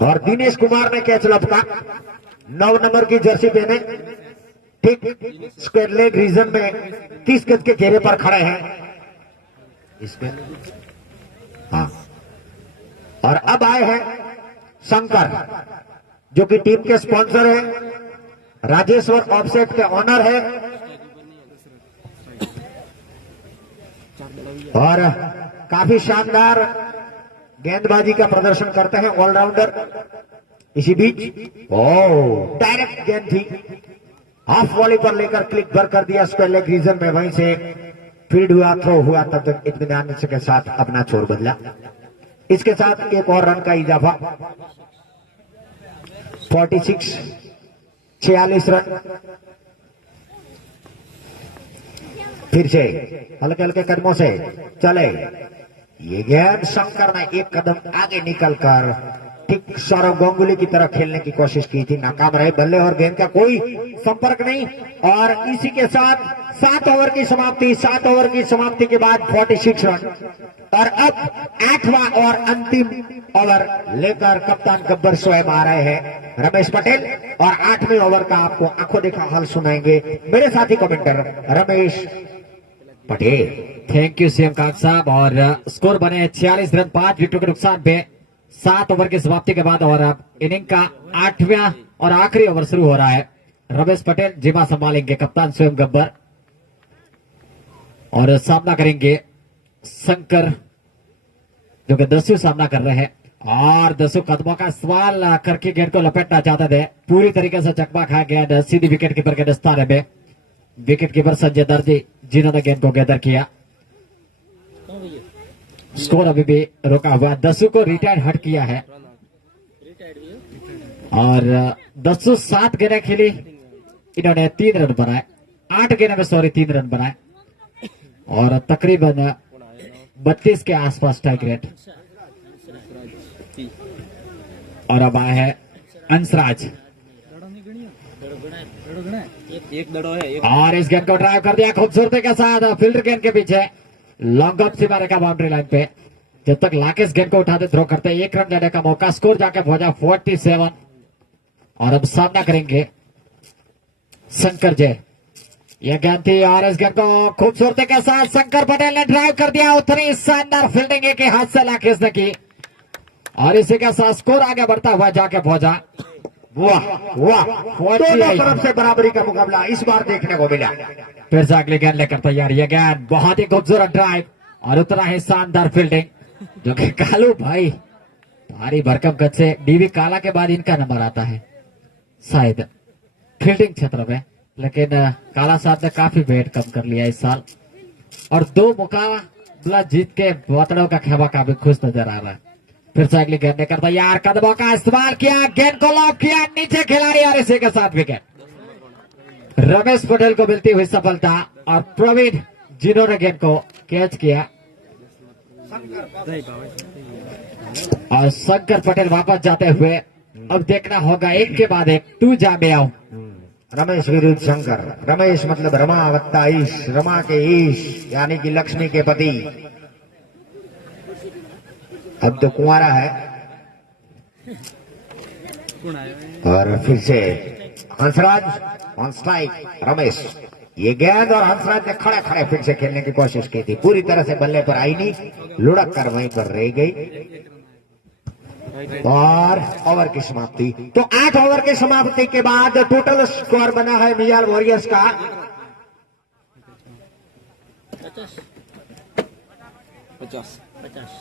और दिनेश कुमार ने कैच लपका 9 नंबर की जर्सी पहने, ठीक स्क्वायर लेग रीजन में 30 गज के घेरे पर खड़े हैं इसमें। हाँ, और अब आए हैं शंकर, जो कि टीम के स्पॉन्सर है, राजेश्वर ऑफसेट के ऑनर है और काफी शानदार गेंदबाजी का प्रदर्शन करते हैं, ऑलराउंडर। इसी बीच डायरेक्ट गेंद थी, हाफ वॉली पर लेकर क्लिक भर कर दिया स्क्वायर लेग रीजन में, वहीं से फील्ड हुआ, थ्रो हुआ, तब तक इत्मीनान के साथ अपना छोर बदला। इसके साथ एक और रन का इजाफा, 46 रन। फिर से हल्के हल्के कदमों से चले, ये गेंद शंकर ने एक कदम आगे निकलकर ठीक सौरव गांगुली की तरह खेलने की कोशिश की थी, नाकाम रहे। बल्ले और गेंद का कोई संपर्क नहीं, और इसी के साथ 7 ओवर की समाप्ति। 7 ओवर की समाप्ति के बाद 46 रन, और अब 8वां और अंतिम ओवर लेकर कप्तान गब्बर स्वयं आ रहे हैं रमेश पटेल, और 8वें ओवर का आपको आंखों देखा हाल सुनाएंगे मेरे साथी commenter Ramesh Patel. Thank you CM काक साहब। और स्कोर बने 46 रन 5 विकेटों के नुकसान पे 7 ओवर की समाप्ति के बाद, और अब इनिंग का 8वां और आखिरी ओवर शुरू हो रहा है। रमेश पटेल जिम्मा संभालेंगे, कप्तान स्वयं गब्बर, और सामना करेंगे शंकर, जो कि 10 सामना कर रहे हैं, और 10 कदमों का सवाल करके गेंद को लपेटना चाहते थे, पूरी तरीके से चकमा खा गया सीधी विकेट कीपर के दस्ताने में। विकेट कीपर संजय दर्जी जिन्होंने गेंद को गैदर किया। स्कोर अभी भी रोका हुआ, 10 को रिटायर्ड हट किया है, और 10 7 गेंदें खेली, इन्होंने 3 रन बनाए, 8 गेंदों में 3 रन बनाए, और तकरीबन 32 के आसपास स्ट्राइक रेट। और अब आए हैं अंशराज, एक दड़ो है, एक और इस गेंद को ड्राइव कर दिया खूबसूरती के साथ फील्डर गेंद के पीछे, लॉन्ग ऑफ सीमा रेखा बाउंड्री लाइन पे। जब तक लाकेश गेंद को उठाते थ्रो करते 1 रन लेने का मौका, स्कोर जाके पहुंचा 47। और अब सामना करेंगे शंकर जय, यह गेंद थी, और इस गेंद को खूबसूरती के साथ शंकर पटेल ने ड्राइव कर दिया, उतनी शानदार फील्डिंग एक हाथ से लाकेश ने की, और इसी के साथ स्कोर आगे बढ़ता हुआ जाके पहुंचा। वाह वाह, दोनों तरफ से बराबरी का मुकाबला इस बार देखने को मिला। फिर से अगली गेंद लेकर तैयार, यह गेंद बहुत ही खूबसूरत ड्राइव, और उतना ही शानदार फील्डिंग, जो कि कालू भाई भारी भरकम गज से, डीवी काला के बाद इनका नंबर आता है शायद फील्डिंग क्षेत्र में, लेकिन काला साहब ने काफी वेट कम कर लिया इस साल, और 2 मुकाबला जीत के बतड़ों का खेमा काफी खुश नजर आ रहा है। फिर से अगली गेंद लेकर तैयार, कदमों का इस्तेमाल किया, गेंद को लॉक किया, नीचे खिलाड़ी, और इसी के साथ विकेट। रमेश पटेल को मिलती हुई सफलता, और प्रवीण जिन्होंने गेंद को कैच किया, और शंकर पटेल वापस जाते हुए। अब देखना होगा एक के बाद एक 2 जा में आऊं। रमेश विरुद्ध शंकर। रमेश मतलब रमा वत्ता ईश, रमा के ईश यानी कि लक्ष्मी के पति, अब तो कुंवारा है। और फिर से हंसराज ऑन स्ट्राइक, रमेश, ये गेंद, और हंसराज ने खड़े खड़े फिर से खेलने की कोशिश की थी, पूरी तरह से बल्ले पर आई नहीं, लुढ़क कर वहीं पर रह गई। और ओवर की समाप्ति, तो 8 ओवर की समाप्ति के बाद टोटल स्कोर बना है मियाल वॉरियर्स का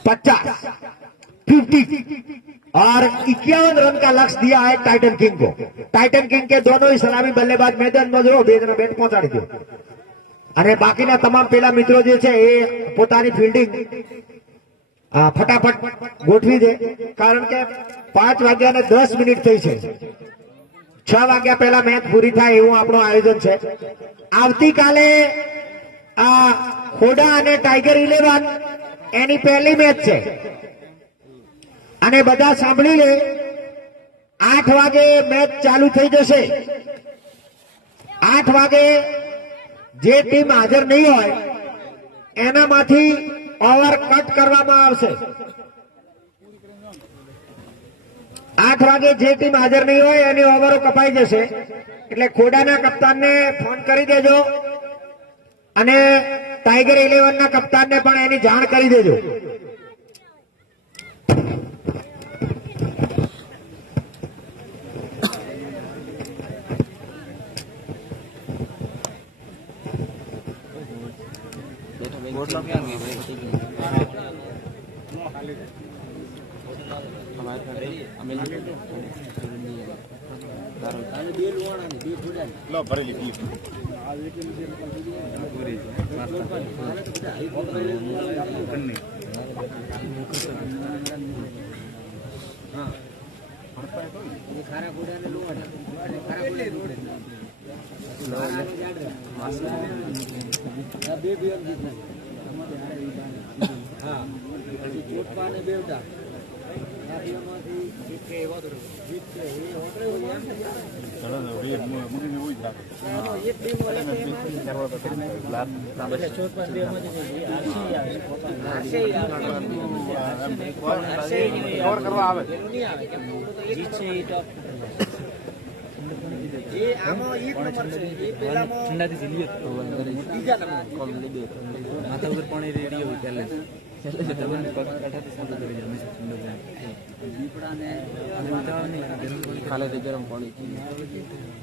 50 और 51 रन का लक्ष्य दिया है टाइटन किंग को। टाइटन किंग के दोनों ही सलामी बल्लेबाज मैदान में जो બેનો બેટ પહોંચાડી દો, અને બાકીના તમામ પેલા મિત્રો જે છે એ પોતાની ફિલ્ડિંગ ફટાફટ ગોઠવી દે, કારણ કે 5 વાગ્યા ને 10 મિનિટ થઈ છે, 6 વાગ્યા પહેલા મેચ પૂરી થાય એવું આપણું આયોજન છે। આવતીકાલે આ ખોડા અને ટાઈગર 11 એની પહેલી મેચ છે, અને બધા સાંભળી લે, 8 વાગે મેચ ચાલુ થઈ જશે। 8 વાગે જે ટીમ હાજર નહીં હોય એનામાંથી ઓવર કટ કરવામાં આવશે। 8 વાગે જે ટીમ હાજર નહીં હોય એની ઓવરો કપાઈ જશે એટલે ખોડાના કપ્તાનને ફોન કરી દેજો અને ટાઈગર 11 ના કપ્તાનને પણ એની જાણ કરી દેજો. बोतल क्या गई भाई लो भरेली पी माथा ऊपर पानी रेडी हो पहले खाले थे गरम पानी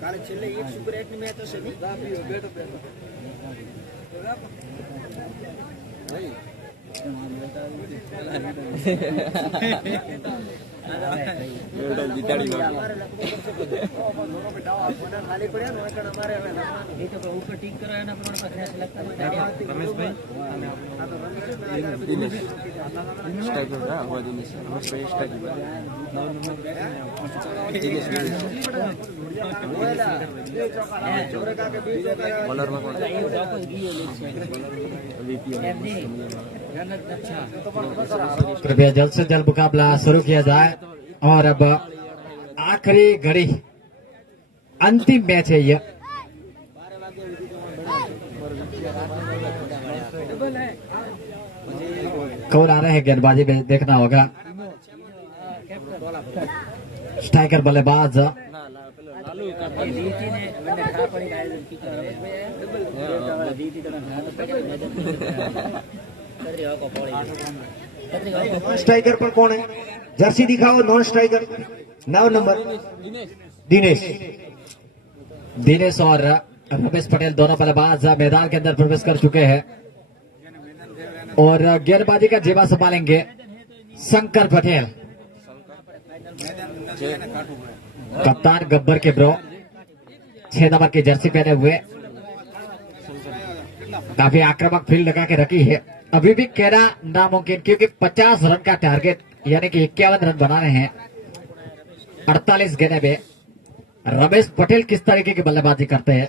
काले छेल्ले 1 सुपर 8 ની મેચ હશે ની બેટો खाली पड़े हमारे ऊपर टीक करो एना प्रमाण रमेश भाई स्ट्राइकर का हो दिनेश रमेश भाई स्ट्राइकर बॉलर में कौन कृपया जल्द से जल्द मुकाबला शुरू किया जाए और अब आखिरी घड़ी अंतिम मैच है यह. कौन आ रहे हैं गेंदबाजी में देखना होगा. स्ट्राइकर बल्लेबाज स्ट्राइकर पर कौन है? जर्सी दिखाओ. नॉन स्ट्राइकर 9 नंबर दिनेश और रमेश पटेल दोनों बल्लेबाज मैदान के अंदर प्रवेश कर चुके हैं और गेंदबाजी का जेबा संभालेंगे शंकर पटेल. कप्तान गब्बर के ब्रो 6 नंबर की जर्सी पहने हुए काफी आक्रामक फील्ड लगा के रखी है. अभी भी कहना नामुमकिन क्योंकि 50 रन का टारगेट यानी कि 51 रन बनाने हैं 48 गेंदे में. रमेश पटेल किस तरीके की बल्लेबाजी करते हैं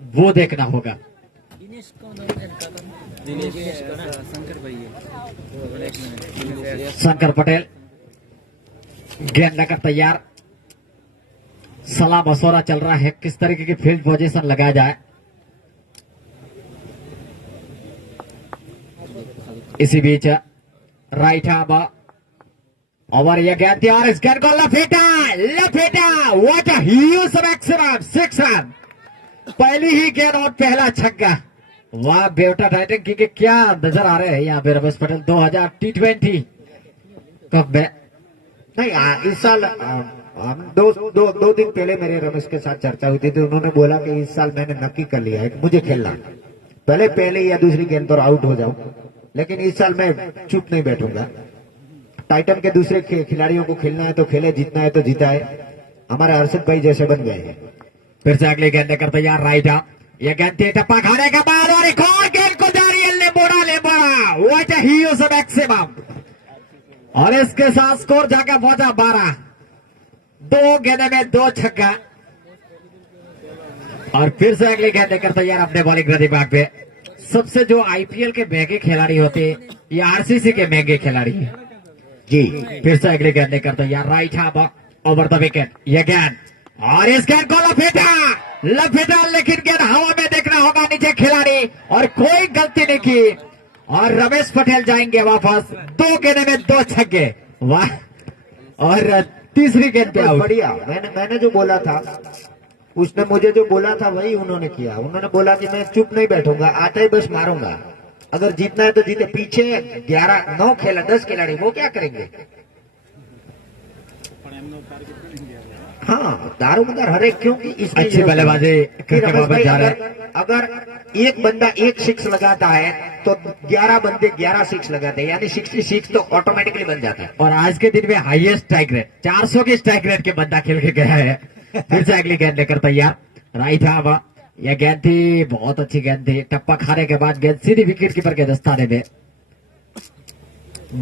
वो देखना होगा. शंकर पटेल गेंद लेकर तैयार. सलाह मशवरा चल रहा है किस तरीके की फील्ड पोजीशन लगाया जाए. इसी बीच राइट आर्म और यह गेंद तैयार. इस गेंद को लपेटा what a huge maximum 6 run. पहली ही गेंद और पहला छक्का. वाह बेवटा टाइटन की क्या नजर आ रहे हैं यहाँ पे रमेश पटेल. 2000 T20 कप में नहीं. इस साल हम दो दिन पहले मेरे रमेश के साथ चर्चा हुई थी तो उन्होंने बोला कि इस साल मैंने नक्की कर लिया है कि मुझे खेलना. पहले या दूसरी गेंद पर आउट हो जाऊं लेकिन इस साल मैं चुप नहीं बैठूंगा. टाइटन के दूसरे खिलाड़ियों को खेलना है तो खेले, जीतना है तो जीता है. हमारे हर्षित भाई जैसे बन गए हैं. फिर से अगली गेंद लेकर तैयार राइट आर्म. यह गेंद टप्पा खाने के बाद और एक और गेंद को दारियल ने बोड़ा व्हाट अ ह्यूज मैक्सिमम और इसके साथ स्कोर जाकर पहुंचा 12. 2 गेंदे में 2 छक्का और फिर से अगली गेंद लेकर तैयार अपने बॉलिंग प्रतिभाग पे. सबसे जो आईपीएल के महंगे खिलाड़ी होते हैं ये आरसीसी के महंगे खिलाड़ी हैं जी. फिर से अगली गेंद लेकर तैयार right arm over the wicket. यह गेंद और इस गेंद को लपेटा लेकिन गेंद हवा में देखना होगा नीचे खिलाड़ी और कोई गलती नहीं की और रमेश पटेल जाएंगे वापस. 2 गेंदे में 2 छक्के. वाह. और तीसरी गेंद पे बहुत आउट। बढ़िया। मैंने जो बोला था, उसने मुझे जो बोला था वही उन्होंने किया। उन्होंने बोला कि मैं चुप नहीं बैठूंगा, आते ही बस मारूंगा। अगर जीतना है तो जीते। पीछे 9 खेला 10 खिलाड़ी, वो क्या करेंगे? हाँ, दारोमदार हर एक, क्योंकि इसमें अच्छी ये होता है बल्लेबाजी कि करके रमेश वापस भाई, जा रहे हैं। अगर एक बंदा एक सिक्स लगाता है तो 11 बंदे 11 सिक्स लगाते हैं, यानी 66 तो ऑटोमेटिकली बन जाता है। और आज के दिन में हाईएस्ट स्ट्राइक रेट 400 की स्ट्राइक रेट के बंदा खेल के गया है। फिर से अगली गेंद लेकर तैयार। राइट आर्म, यह गेंद थी, बहुत अच्छी गेंद थी। टप्पा खाने के बाद गेंद सीधी विकेट कीपर के दस्ताने में।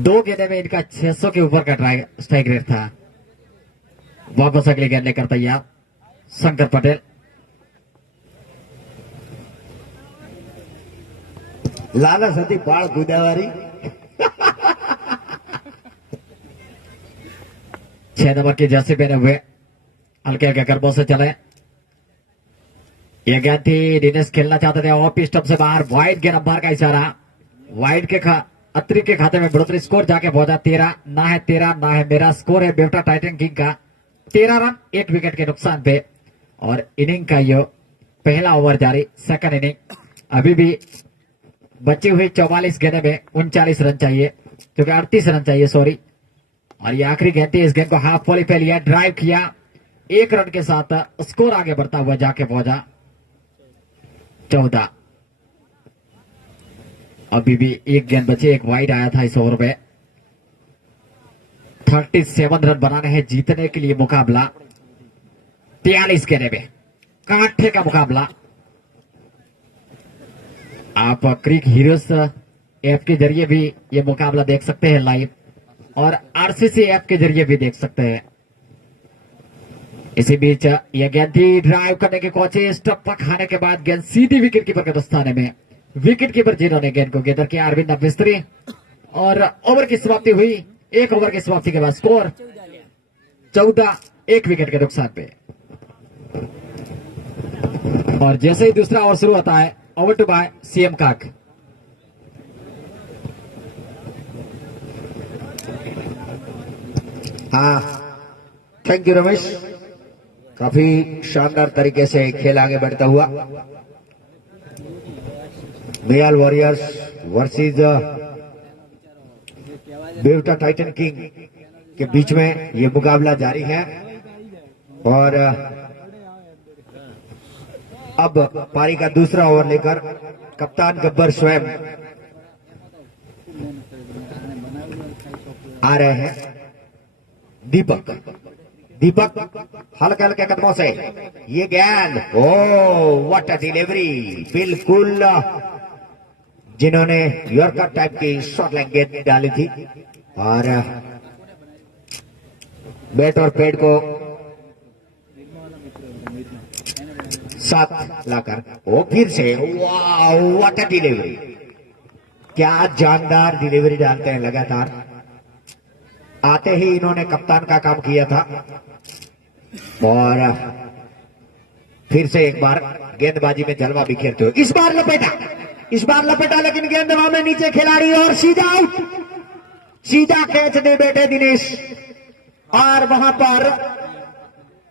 2 गेंदे में इनका 600 के ऊपर का स्ट्राइक रेट था। वापस अगली गेंद लेकर तैयार शंकर पटेल। लालच હતી બાળ ગુદાવારી। 6 नंबर की जर्सी पहने हुए हल्के हल्के कर्मों से चले। यह गेंद थी, दिनेश खेलना चाहते थे ऑफ स्टंप से बाहर। वाइड गेंद, अंपायर का इशारा। वाइड के अत्री के खाते में बढ़ोतरी। स्कोर जाके पहुंचा 13 ना है 13 ना है मेरा। स्कोर है बेवटा टाइटन किंग का 13 रन 1 विकेट के नुकसान पे। और इनिंग का ये पहला ओवर जारी, सेकंड इनिंग। अभी भी बची हुई 44 गेंदे में 39 रन चाहिए, क्योंकि 38 रन चाहिए, सॉरी। और ये आखिरी गेंद थी। इस गेंद को हाफ वॉली पे लिया, ड्राइव किया, 1 रन के साथ स्कोर आगे बढ़ता हुआ जाके पहुंचा 14। अभी भी एक गेंद बची, एक वाइड आया था इस ओवर में। 37 रन बनाने हैं जीतने के लिए मुकाबला। 43 गेंदे में कांटे का मुकाबला। आप क्रिक हीरोज ऐप के जरिए भी ये मुकाबला देख सकते हैं लाइव, और आरसीसी ऐप के जरिए भी देख सकते हैं। इसी बीच यह गेंद थी, ड्राइव करने की कोशिश, टप्पा खाने के बाद गेंद सीधी विकेट कीपर के दस्ताने में। विकेट कीपर जिन्होंने गेंद को गेंदर किया अरविंद मिस्त्री। और ओवर की समाप्ति हुई। 1 ओवर की समाप्ति के बाद स्कोर 14, 1 विकेट के नुकसान पे। और जैसे ही दूसरा ओवर शुरू होता है, ओवर टू बाय सीएम काक। हाँ, थैंक यू रमेश। काफी शानदार तरीके से खेल आगे बढ़ता हुआ। मेयाल वॉरियर्स वर्सेस बेवटा टाइटन किंग के बीच में ये मुकाबला जारी है। और अब पारी का दूसरा ओवर लेकर कप्तान गब्बर स्वयं आ रहे हैं। दीपक हल्के हल्के कदमों से ये गेंद, ओ व्हाट अ डिलीवरी। बिल्कुल जिन्होंने यॉर्कर टाइप की शॉर्ट लाइन गेंद डाली थी, और बैट और पैड को साथ लाकर वो फिर से, वाह व्हाट अ डिलीवरी। क्या जानदार डिलीवरी डालते हैं लगातार। आते ही इन्होंने कप्तान का काम किया था, और फिर से एक बार गेंदबाजी में जलवा बिखेरते हुए इस बार लपेटा, लेकिन गेंद हवा में नीचे खिलाड़ी, और सीधा आउट। सीधा कैच दे बैठे दिनेश, और वहां पर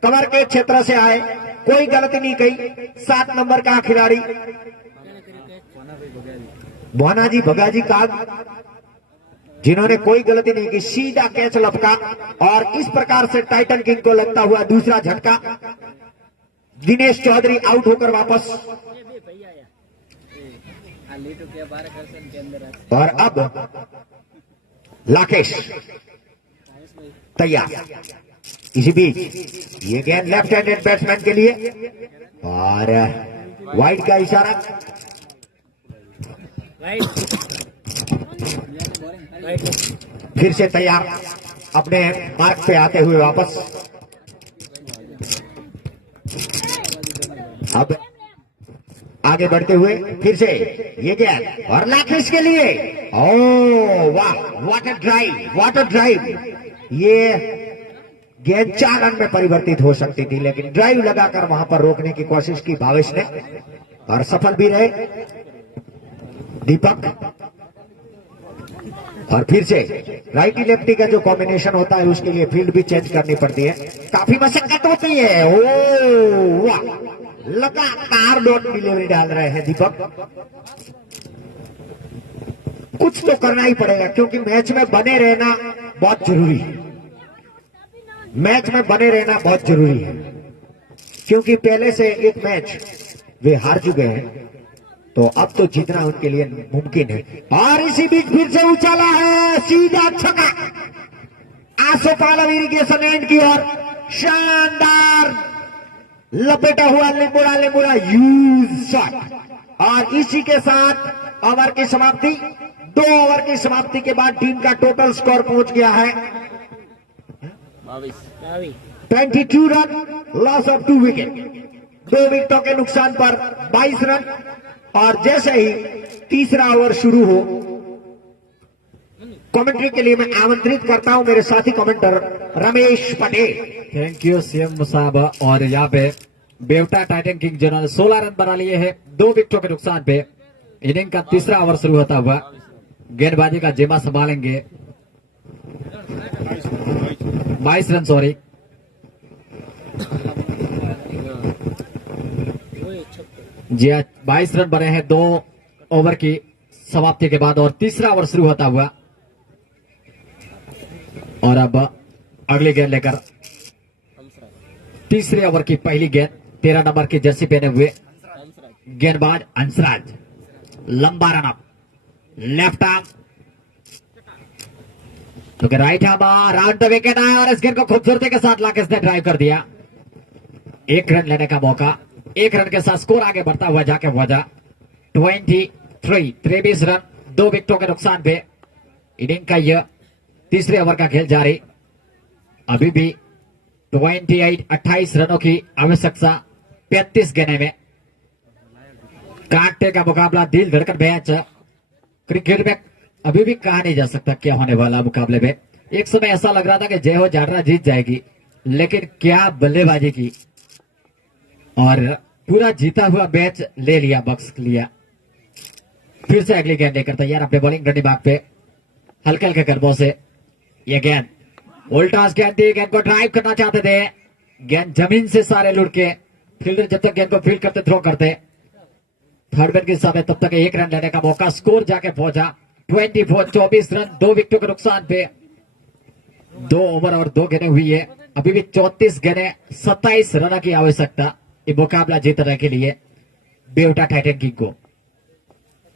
कवर के क्षेत्र से आए, कोई गलती नहीं कही। 7 नंबर का खिलाड़ी भानाजी भगाजी का, जिन्होंने कोई गलती नहीं की, सीधा कैच लपका। और इस प्रकार से टाइटन किंग को लगता हुआ दूसरा झटका। दिनेश चौधरी आउट होकर वापस। और अब लाकेश तैयार। इसी बीच ये गेंद लेफ्ट हैंडेड बैट्समैन के लिए, और वाइड का इशारा। फिर से तैयार, अपने मार्क पे आते हुए वापस। अब आगे बढ़ते हुए फिर से ये गेंद, और लाखेश के लिए, ओ वाह व्हाट अ ड्राइव। ये गेंद 4 रन में परिवर्तित हो सकती थी, लेकिन ड्राइव लगाकर वहां पर रोकने की कोशिश की भावेश ने, और सफल भी रहे। दीपक और फिर से राइटी लेफ्टी का जो कॉम्बिनेशन होता है उसके लिए फील्ड भी चेंज करनी पड़ती है, काफी मशक्कत होती है। ओ वाह, लगातार डॉट डिलीवरी डाल रहे हैं दीपक। कुछ तो करना ही पड़ेगा क्योंकि मैच में बने रहना बहुत जरूरी है। मैच में बने रहना बहुत जरूरी है क्योंकि पहले से एक मैच वे हार चुके हैं, तो अब तो जीतना उनके लिए मुमकिन है। और इसी बीच फिर से उछाला है, सीधा छक्का आसोपालव इरिगेशन एंड की ओर, शानदार लपेटा हुआ लिम्बुड़ा यूज शॉट। और इसी के साथ ओवर की समाप्ति, 2 ओवर की समाप्ति के बाद टीम का टोटल स्कोर पहुंच गया है 22 रन, लॉस ऑफ 2 विकेट। 2 विकेटों के नुकसान पर 22 रन। और जैसे ही तीसरा ओवर शुरू हो, कमेंट्री के लिए मैं आमंत्रित करता हूं मेरे साथी commenter Ramesh Patel. Thank you CM Musab. और यहाँ पे बेवटा टाइटन किंग जिन्होंने 16 रन बना लिए हैं 2 विकेटों के नुकसान पे। इनिंग का तीसरा ओवर शुरू होता हुआ गेंदबाजी का जिम्मा संभालेंगे 22 रन, सॉरी। जी 22 रन बने हैं 2 ओवर की समाप्ति के बाद और तीसरा ओवर शुरू होता हुआ। और अब अगली गेंद लेकर तीसरे ओवर की पहली गेंद, 13 नंबर की जर्सी पहने हुए गेंदबाज हंसराज, लंबा रन अप, लेफ्ट आर्म तो right arm round the wicket आया और इस गेंद को खूबसूरती के साथ लाकेश ने ड्राइव कर दिया। 1 रन लेने का मौका, 1 रन के साथ स्कोर आगे बढ़ता हुआ जाके पहुंचा 23 रन 2 विकेटों के नुकसान पे। इनिंग का यह तीसरे ओवर का खेल जारी, अभी भी 28 रनों की आवश्यकता 35 गेंदों में। कांटे का मुकाबला, दिल धड़कन मैच। क्रिकेट में अभी भी कहा नहीं जा सकता क्या होने वाला मुकाबले में। एक समय ऐसा लग रहा था कि जय हो जाटरा जीत जाएगी, लेकिन क्या बल्लेबाजी की और पूरा जीता हुआ मैच ले लिया, बक्स लिया। फिर से अगली गेंद लेकर तैयार अपने बॉलिंग रनी बाग पे, हल्के हल्के कदमों से यह गेंद उल्टा गेंद थी, गेंद को ड्राइव करना चाहते थे, गेंद जमीन से सारे लुढ़ के फील्डर जब तक गेंद को फील्ड करते थ्रो करते, थर्ड मैन के हिसाब तब तक 1 रन लेने का मौका, स्कोर जाके पहुंचा 24 रन 2 विकेटों के नुकसान पे। 2 ओवर और 2 गेंदें हुई है, अभी भी 34 गेंदें 27 रन की आवश्यकता ये मुकाबला जीतने के लिए बेवटा टाइटन किंग को।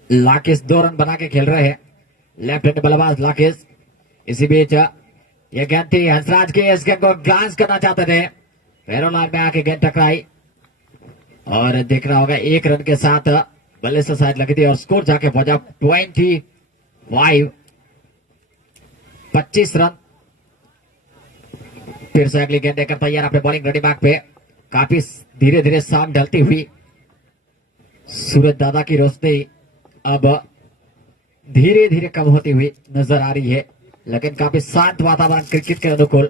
लाकेश 2 रन बना के खेल रहे हैं, लेफ्ट हैंड बल्लेबाज लाकेश। इसी बीच यह गेंद थी हंसराज की, इस गेंद को ग्लांस करना चाहते थे, पैरों लाइन में आके गेंद टकराई और देख रहा होगा 1 रन के साथ बल्ले से साइड लगी थी और स्कोर जाके पहुंचा 25 रन। फिर से अगली गेंद देकर तैयार अपने बॉलिंग रेडी बैक पे, काफी धीरे धीरे शाम ढलती हुई सूरज दादा की रोशनी अब धीरे धीरे कम होती हुई नजर आ रही है, लेकिन काफी शांत वातावरण क्रिकेट के अनुकूल।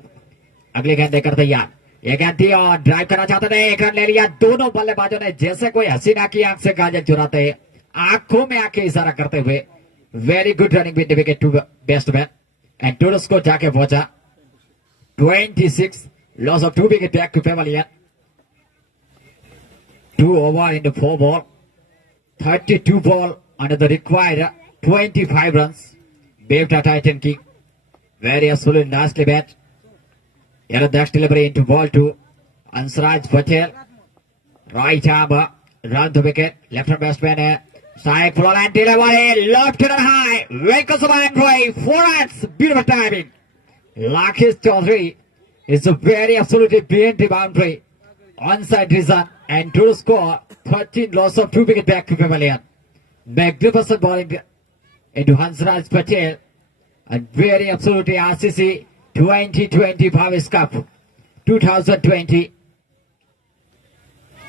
अगली गेंद देकर तैयार, ये गेंद थी और ड्राइव करना चाहते थे, 1 रन ले लिया। दोनों बल्लेबाजों ने जैसे कोई हसीना की आंख से गाजर चुराते हैं, आंखों में आंखें इशारा करते हुए very good running with the wicket to batsman and total score जाके पहुंचा 26, loss of 2 wicket back to pavilion. 2 over in the 4 ball, 32 ball under the required 25 runs. Beavta Titan King, very absolutely nicely bat. Here the next delivery into ball 2. Ansraj Patel, right arm, round the wicket, left hand batsman, strike full and delivery, left and high, Venkata Subramanian, 4 runs, beautiful timing. Lakesh Chaudhary is a very absolutely beyond the boundary, onside reason, and to score 13, loss of 2 wicket back to Pavilion. Magnificent bowling into Hansraj Patel, and very absolutely RCC 2020 Bhavis Cup 2020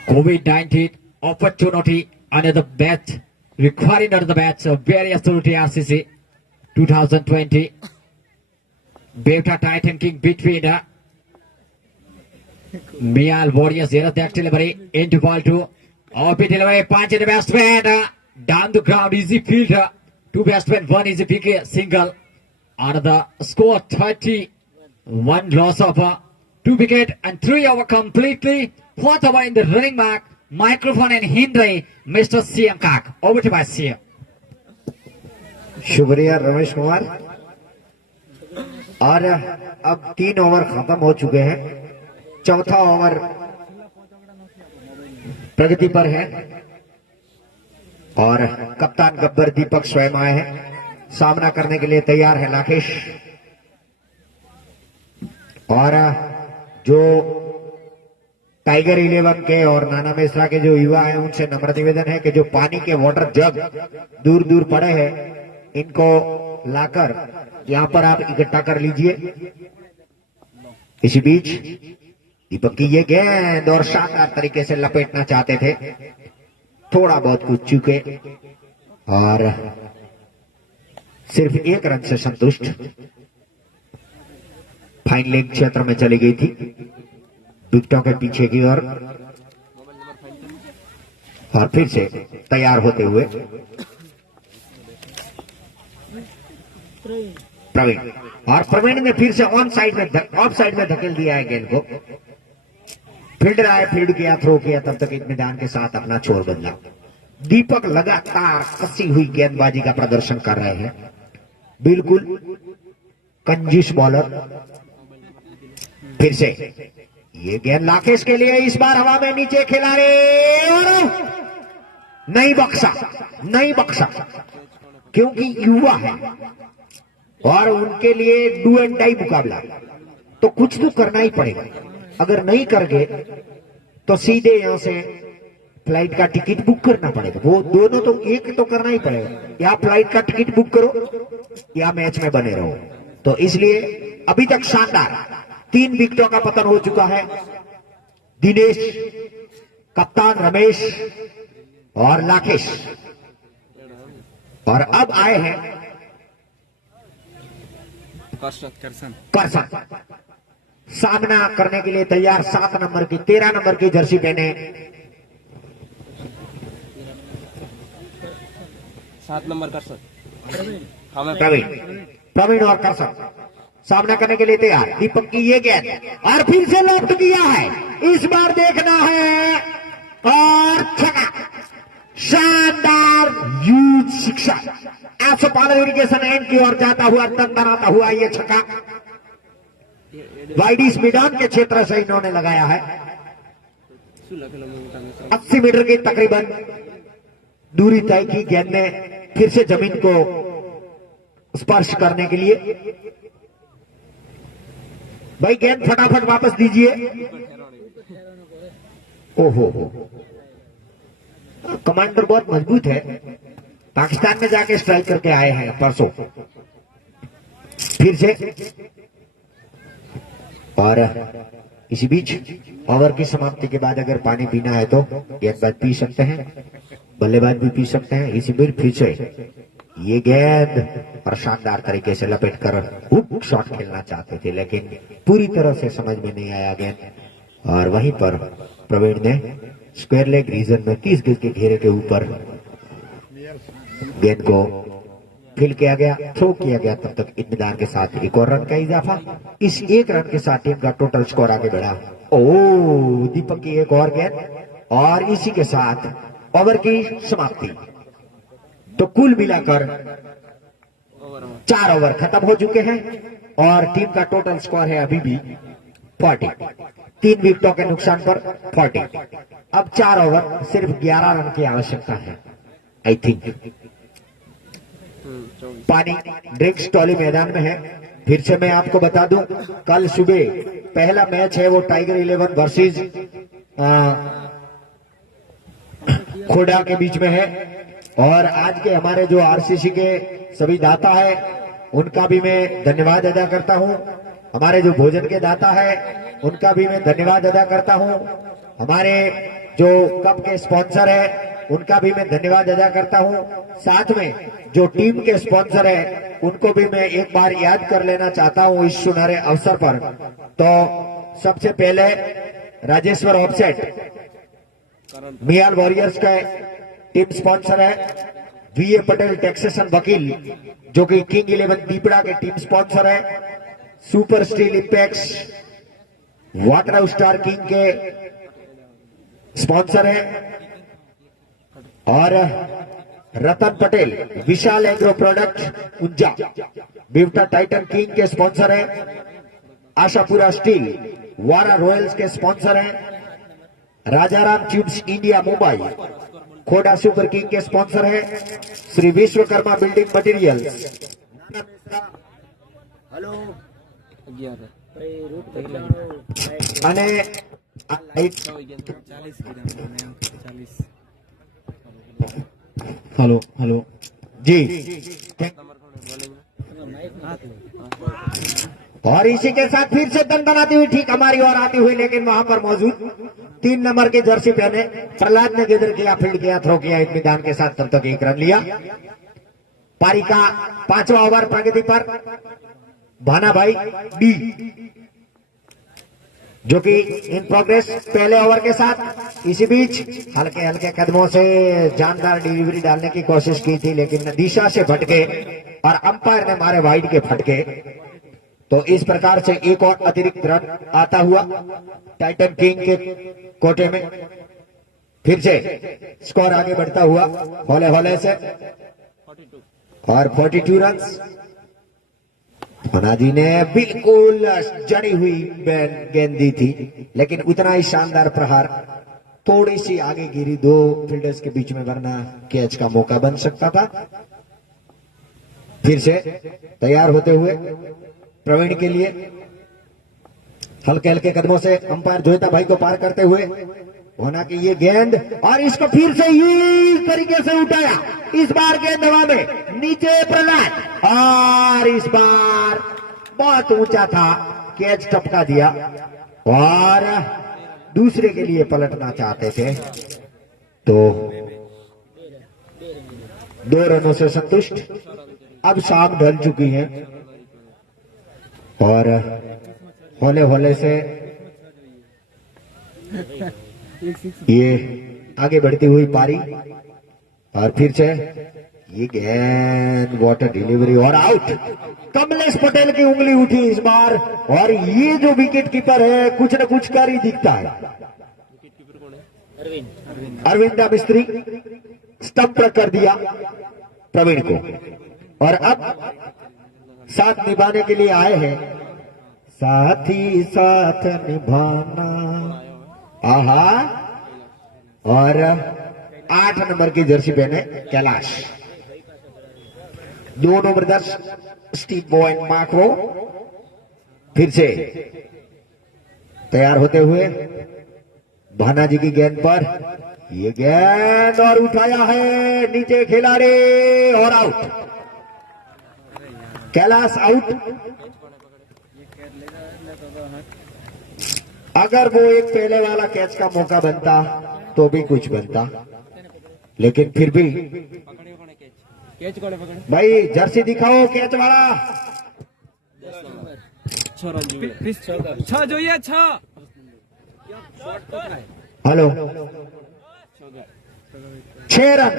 COVID-19 opportunity under the bat, requiring under the bat, so very absolutely RCC 2020 Beavta Titan King between Mial Warriors. Here the delivery into ball 2. Off delivery, punch in the batsman, down the ground, easy fielder. 2 batsmen, 1 easy pick, single. And the score 31 loss of 2 wicket and 3 over completely. 4th over in the running back. Microphone and Hindley, Mr. CM Kak. Over to my CM. शुक्रिया रमेश कुमार। और अब 3 over खत्म हो चुके हैं, चौथा over प्रगति पर है और कप्तान गब्बर दीपक स्वयं आए हैं। सामना करने के लिए तैयार है लाकेश। और जो टाइगर 11 के और नाना मिश्रा के जो युवा हैं उनसे नम्र निवेदन है कि जो पानी के वाटर जग दूर दूर पड़े हैं इनको लाकर यहां पर आप इकट्ठा कर लीजिए। इसी बीच दीपक की ये गेंद और शानदार तरीके से लपेटना चाहते थे, थोड़ा बहुत कुछ चूके और सिर्फ 1 रन से संतुष्ट। फाइन लेग क्षेत्र में चली गई थी, विकेटों के पीछे की ओर। और फिर से तैयार होते हुए प्रवीण, और प्रवीण ने फिर से ऑफ साइड में धकेल दिया है गेंद को। फील्डर आए, फील्ड किया, थ्रो किया, तब तक इत्मीनान के साथ अपना छोर बदला। दीपक लगातार कसी हुई गेंदबाजी का प्रदर्शन कर रहे हैं, बिल्कुल कंजूस बॉलर। फिर से ये गेंद लाकेश के लिए, इस बार हवा में नीचे खिलाड़ी और नहीं बख्शा क्योंकि युवा है और उनके लिए डू एंड डाई मुकाबला, तो कुछ तो करना ही पड़ेगा। अगर नहीं करके तो सीधे यहां से फ्लाइट का टिकट बुक करना पड़ेगा। वो दोनों तो एक तो करना ही पड़ेगा, या फ्लाइट का टिकट बुक करो या मैच में बने रहो। तो इसलिए अभी तक शानदार 3 विकेटों का पतन हो चुका है। दिनेश, कप्तान रमेश और लाकेश, और अब आए हैं करसन सामना करने के लिए तैयार। 7 नंबर की 13 नंबर की जर्सी पहने 7 नंबर करसन प्रवीण और करसन सामना करने के लिए तैयार। दीपक की ये गेंद और फिर से लॉफ्ट किया है, इस बार देखना है और छक्का। शानदार ह्यूज शिक्षा ऐसे पालर इरिगेशन एंड की ओर जाता हुआ, तन बनाता हुआ ये छक्का वाइडिस मैदान के क्षेत्र से इन्होंने लगाया है। 80 मीटर की तकरीबन दूरी तय की गेंद ने फिर से जमीन को स्पर्श करने के लिए। भाई गेंद फटाफट वापस दीजिए। ओहो, कमांडर बहुत मजबूत है, पाकिस्तान में जाके स्ट्राइक करके आए हैं परसों। फिर से, और इसी बीच ओवर की समाप्ति के बाद अगर पानी पीना है तो गेंदबाज पी सकते हैं, बल्लेबाज भी पी सकते हैं। इसी बीच फिर से ये गेंद और शानदार तरीके से लपेट कर हुक शॉट खेलना चाहते थे, लेकिन पूरी तरह से समझ में नहीं आया गेंद। और वहीं पर प्रवीण ने स्क्वायर लेग रीजन में 30 गज के घेरे के ऊपर गेंद को फील किया गया, थ्रो किया गया। तब तक इत्मीनान के साथ 1 और रन का इजाफा। इस 1 रन के साथ टीम का टोटल स्कोर आगे बढ़ा। ओ, दीपक की 1 और गेंद और इसी के साथ ओवर की समाप्ति। तो कुल मिलाकर 4 ओवर खत्म हो चुके हैं और टीम का टोटल स्कोर है अभी भी 40। 3 विकेटों के नुकसान पर 40। अब 4 ओवर, सिर्फ 11 रन की आवश्यकता है आई थिंक। पानी ड्रिंक्स टॉली मैदान में है। फिर से मैं आपको बता दूं, कल सुबह पहला मैच है वो टाइगर 11 वर्सेस खोड़ा के बीच में है। और आज के हमारे जो आरसीसी के सभी दाता है उनका भी मैं धन्यवाद अदा करता हूं। हमारे जो भोजन के दाता है उनका भी मैं धन्यवाद अदा करता हूं। हमारे जो कप के स्पॉन्सर है उनका भी मैं धन्यवाद अदा करता हूं। साथ में जो टीम के स्पॉन्सर है उनको भी मैं एक बार याद कर लेना चाहता हूं इस सुनहरे अवसर पर। तो सबसे पहले राजेश्वर ऑफसेट मियाल वॉरियर्स का टीम स्पॉन्सर है, वीए पटेल टैक्सेशन वकील जो कि किंग 11 दीपड़ा के टीम स्पॉन्सर है, super steel impex water star king के स्पॉन्सर है, और रतन पटेल विशाल एग्रो प्रोडक्ट उज्जा बिवटा टाइटन किंग के स्पॉन्सर है, आशापुरा स्टील वारा रॉयल्स के स्पॉन्सर हैं, Rajaram tubes India Mumbai Khoda super king के स्पॉन्सर है, Shri Vishwakarma building materials hello અને આ લાઈટ हेलो हेलो जी और इसी के साथ फिर से दन बनाती हुई ठीक हमारी ओर आती हुई, लेकिन वहां पर मौजूद 3 नंबर की जर्सी पहने प्रहलाद ने गेदर किया, फील्ड किया, थ्रो किया इत्मीनान के साथ, तब तक 1 रन लिया। पारी का 5वां ओवर प्रगति पर भाना भाई डी जो कि इन प्रोग्रेस पहले ओवर के साथ। इसी बीच हल्के हल्के कदमों से जानदार डिलीवरी डालने की कोशिश की थी, लेकिन दिशा से भटके और अंपायर ने मारे वाइड के फटके, तो इस प्रकार से एक और अतिरिक्त रन आता हुआ टाइटन किंग के कोटे में। फिर से स्कोर आगे बढ़ता हुआ हौले हौले से, और 42 रन। धोना जी ने बिल्कुल जड़ी हुई गेंद दी थी, लेकिन उतना ही शानदार प्रहार थोड़ी सी आगे गिरी 2 फील्डर्स के बीच में, वरना कैच का मौका बन सकता था। फिर से तैयार होते हुए प्रवीण के लिए हल्के हल्के कदमों से अंपायर जोयता भाई को पार करते हुए होना की ये गेंद, और इसको फिर से इस तरीके से उठाया, इस बार गेंद हवा में नीचे प्रहलाद, और इस बार बहुत ऊंचा था, कैच टपका दिया और दूसरे के लिए पलटना चाहते थे, तो 2 रनों से संतुष्ट। अब शाम ढल चुकी है और हौले हौले से ये आगे बढ़ती हुई पारी, और फिर से ये गेंद वाटर डिलीवरी और आउट। कमलेश पटेल की उंगली उठी इस बार, और ये जो विकेट कीपर है कुछ न कुछ कर ही दिखता है। अरविंदा मिस्त्री स्टंप पर कर दिया प्रवीण को, और अब साथ निभाने के लिए आए हैं, साथ ही साथ निभाना, आहा। और 8 नंबर की जर्सी पहने Kailash, 2 number 10 Steve boy Marco फिर से तैयार होते हुए भाना जी की गेंद पर, ये गेंद और उठाया है नीचे खिलाड़ी, और आउट। कैलाश आउट। अगर वो एक पहले वाला कैच का मौका बनता तो भी कुछ बनता, लेकिन फिर भी भाई जर्सी दिखाओ कैच वाला। हेलो 6 रन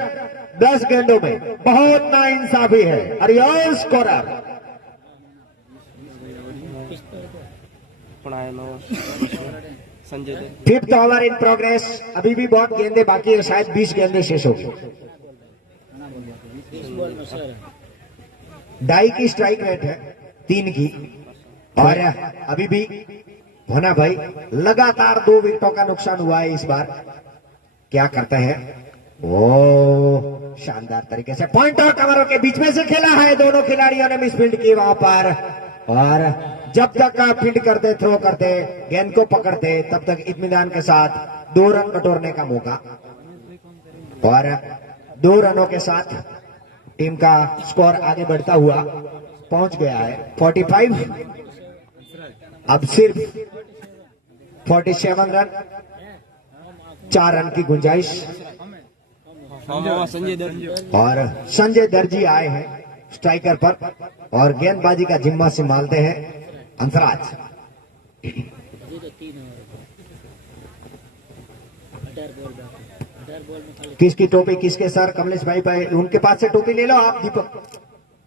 10 गेंदों में, बहुत नाइंसाफी है। Aerial scorer fifth over in progress. अभी भी बहुत गेंदे बाकी है, शायद 20 गेंदे शेष होगी। डाई की स्ट्राइक रेट है 3 की, और अभी भी होना भाई लगातार 2 विकेटों का नुकसान हुआ है इस बार। क्या करते हैं, ओ शानदार तरीके से पॉइंट और कवरों के बीच में से खेला है, दोनों खिलाड़ियों ने मिसफील्ड की वहां पर, और जब तक फील्ड करते, थ्रो करते, गेंद को पकड़ते, तब तक इत्मीनान के साथ 2 रन बटोरने का मौका, और 2 रनों के साथ टीम का स्कोर आगे बढ़ता हुआ पहुंच गया है 45। अब सिर्फ 47 रन, 4 रन की गुंजाइश, और संजय दर्जी आए हैं स्ट्राइकर पर, और गेंदबाजी का जिम्मा संभालते हैं अंतराज। बॉल में खाली किसकी टोपी किसके सर? कमलेश भाई भाई उनके पास से टोपी ले लो आप दीपक,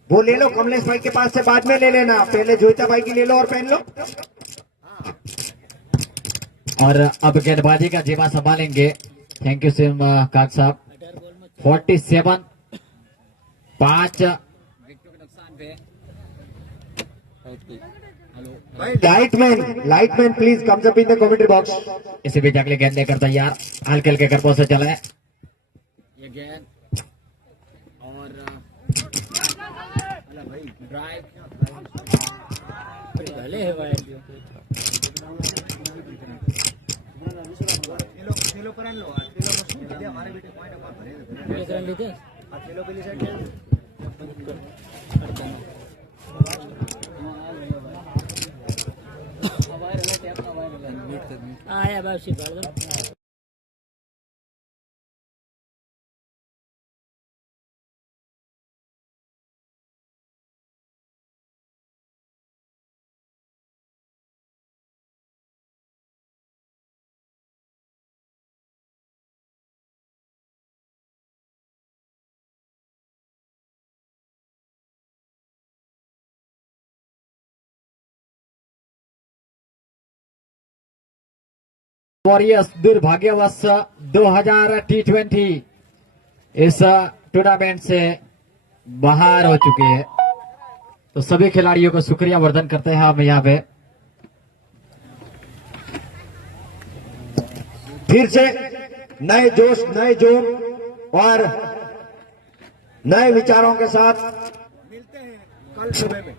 वो ले लो कमलेश भाई के पास से, बाद में ले लेना, पहले जोईता भाई की ले लो और पहन लो। और अब गेंदबाजी का जिम्मा संभालेंगे। थैंक यू सिम काक साहब। 47 5 विकेटों के नुकसान पे। Lightman please comes up in the commentary box. इसी बीच अगले गेंद लेकर तैयार, हल्के हल्के करपों से चले ये गेंद और ड्राइव भले है वायर जो एक रन लेते हैं। आया बाबू बाल वॉरियर्स दुर्भाग्यवश 2000 T20 इस टूर्नामेंट से बाहर हो चुके हैं। तो सभी खिलाड़ियों को शुक्रिया वर्धन करते हैं हम यहाँ पे। फिर से नए जोश नए जोम और नए विचारों के साथ मिलते हैं कल सुबह में।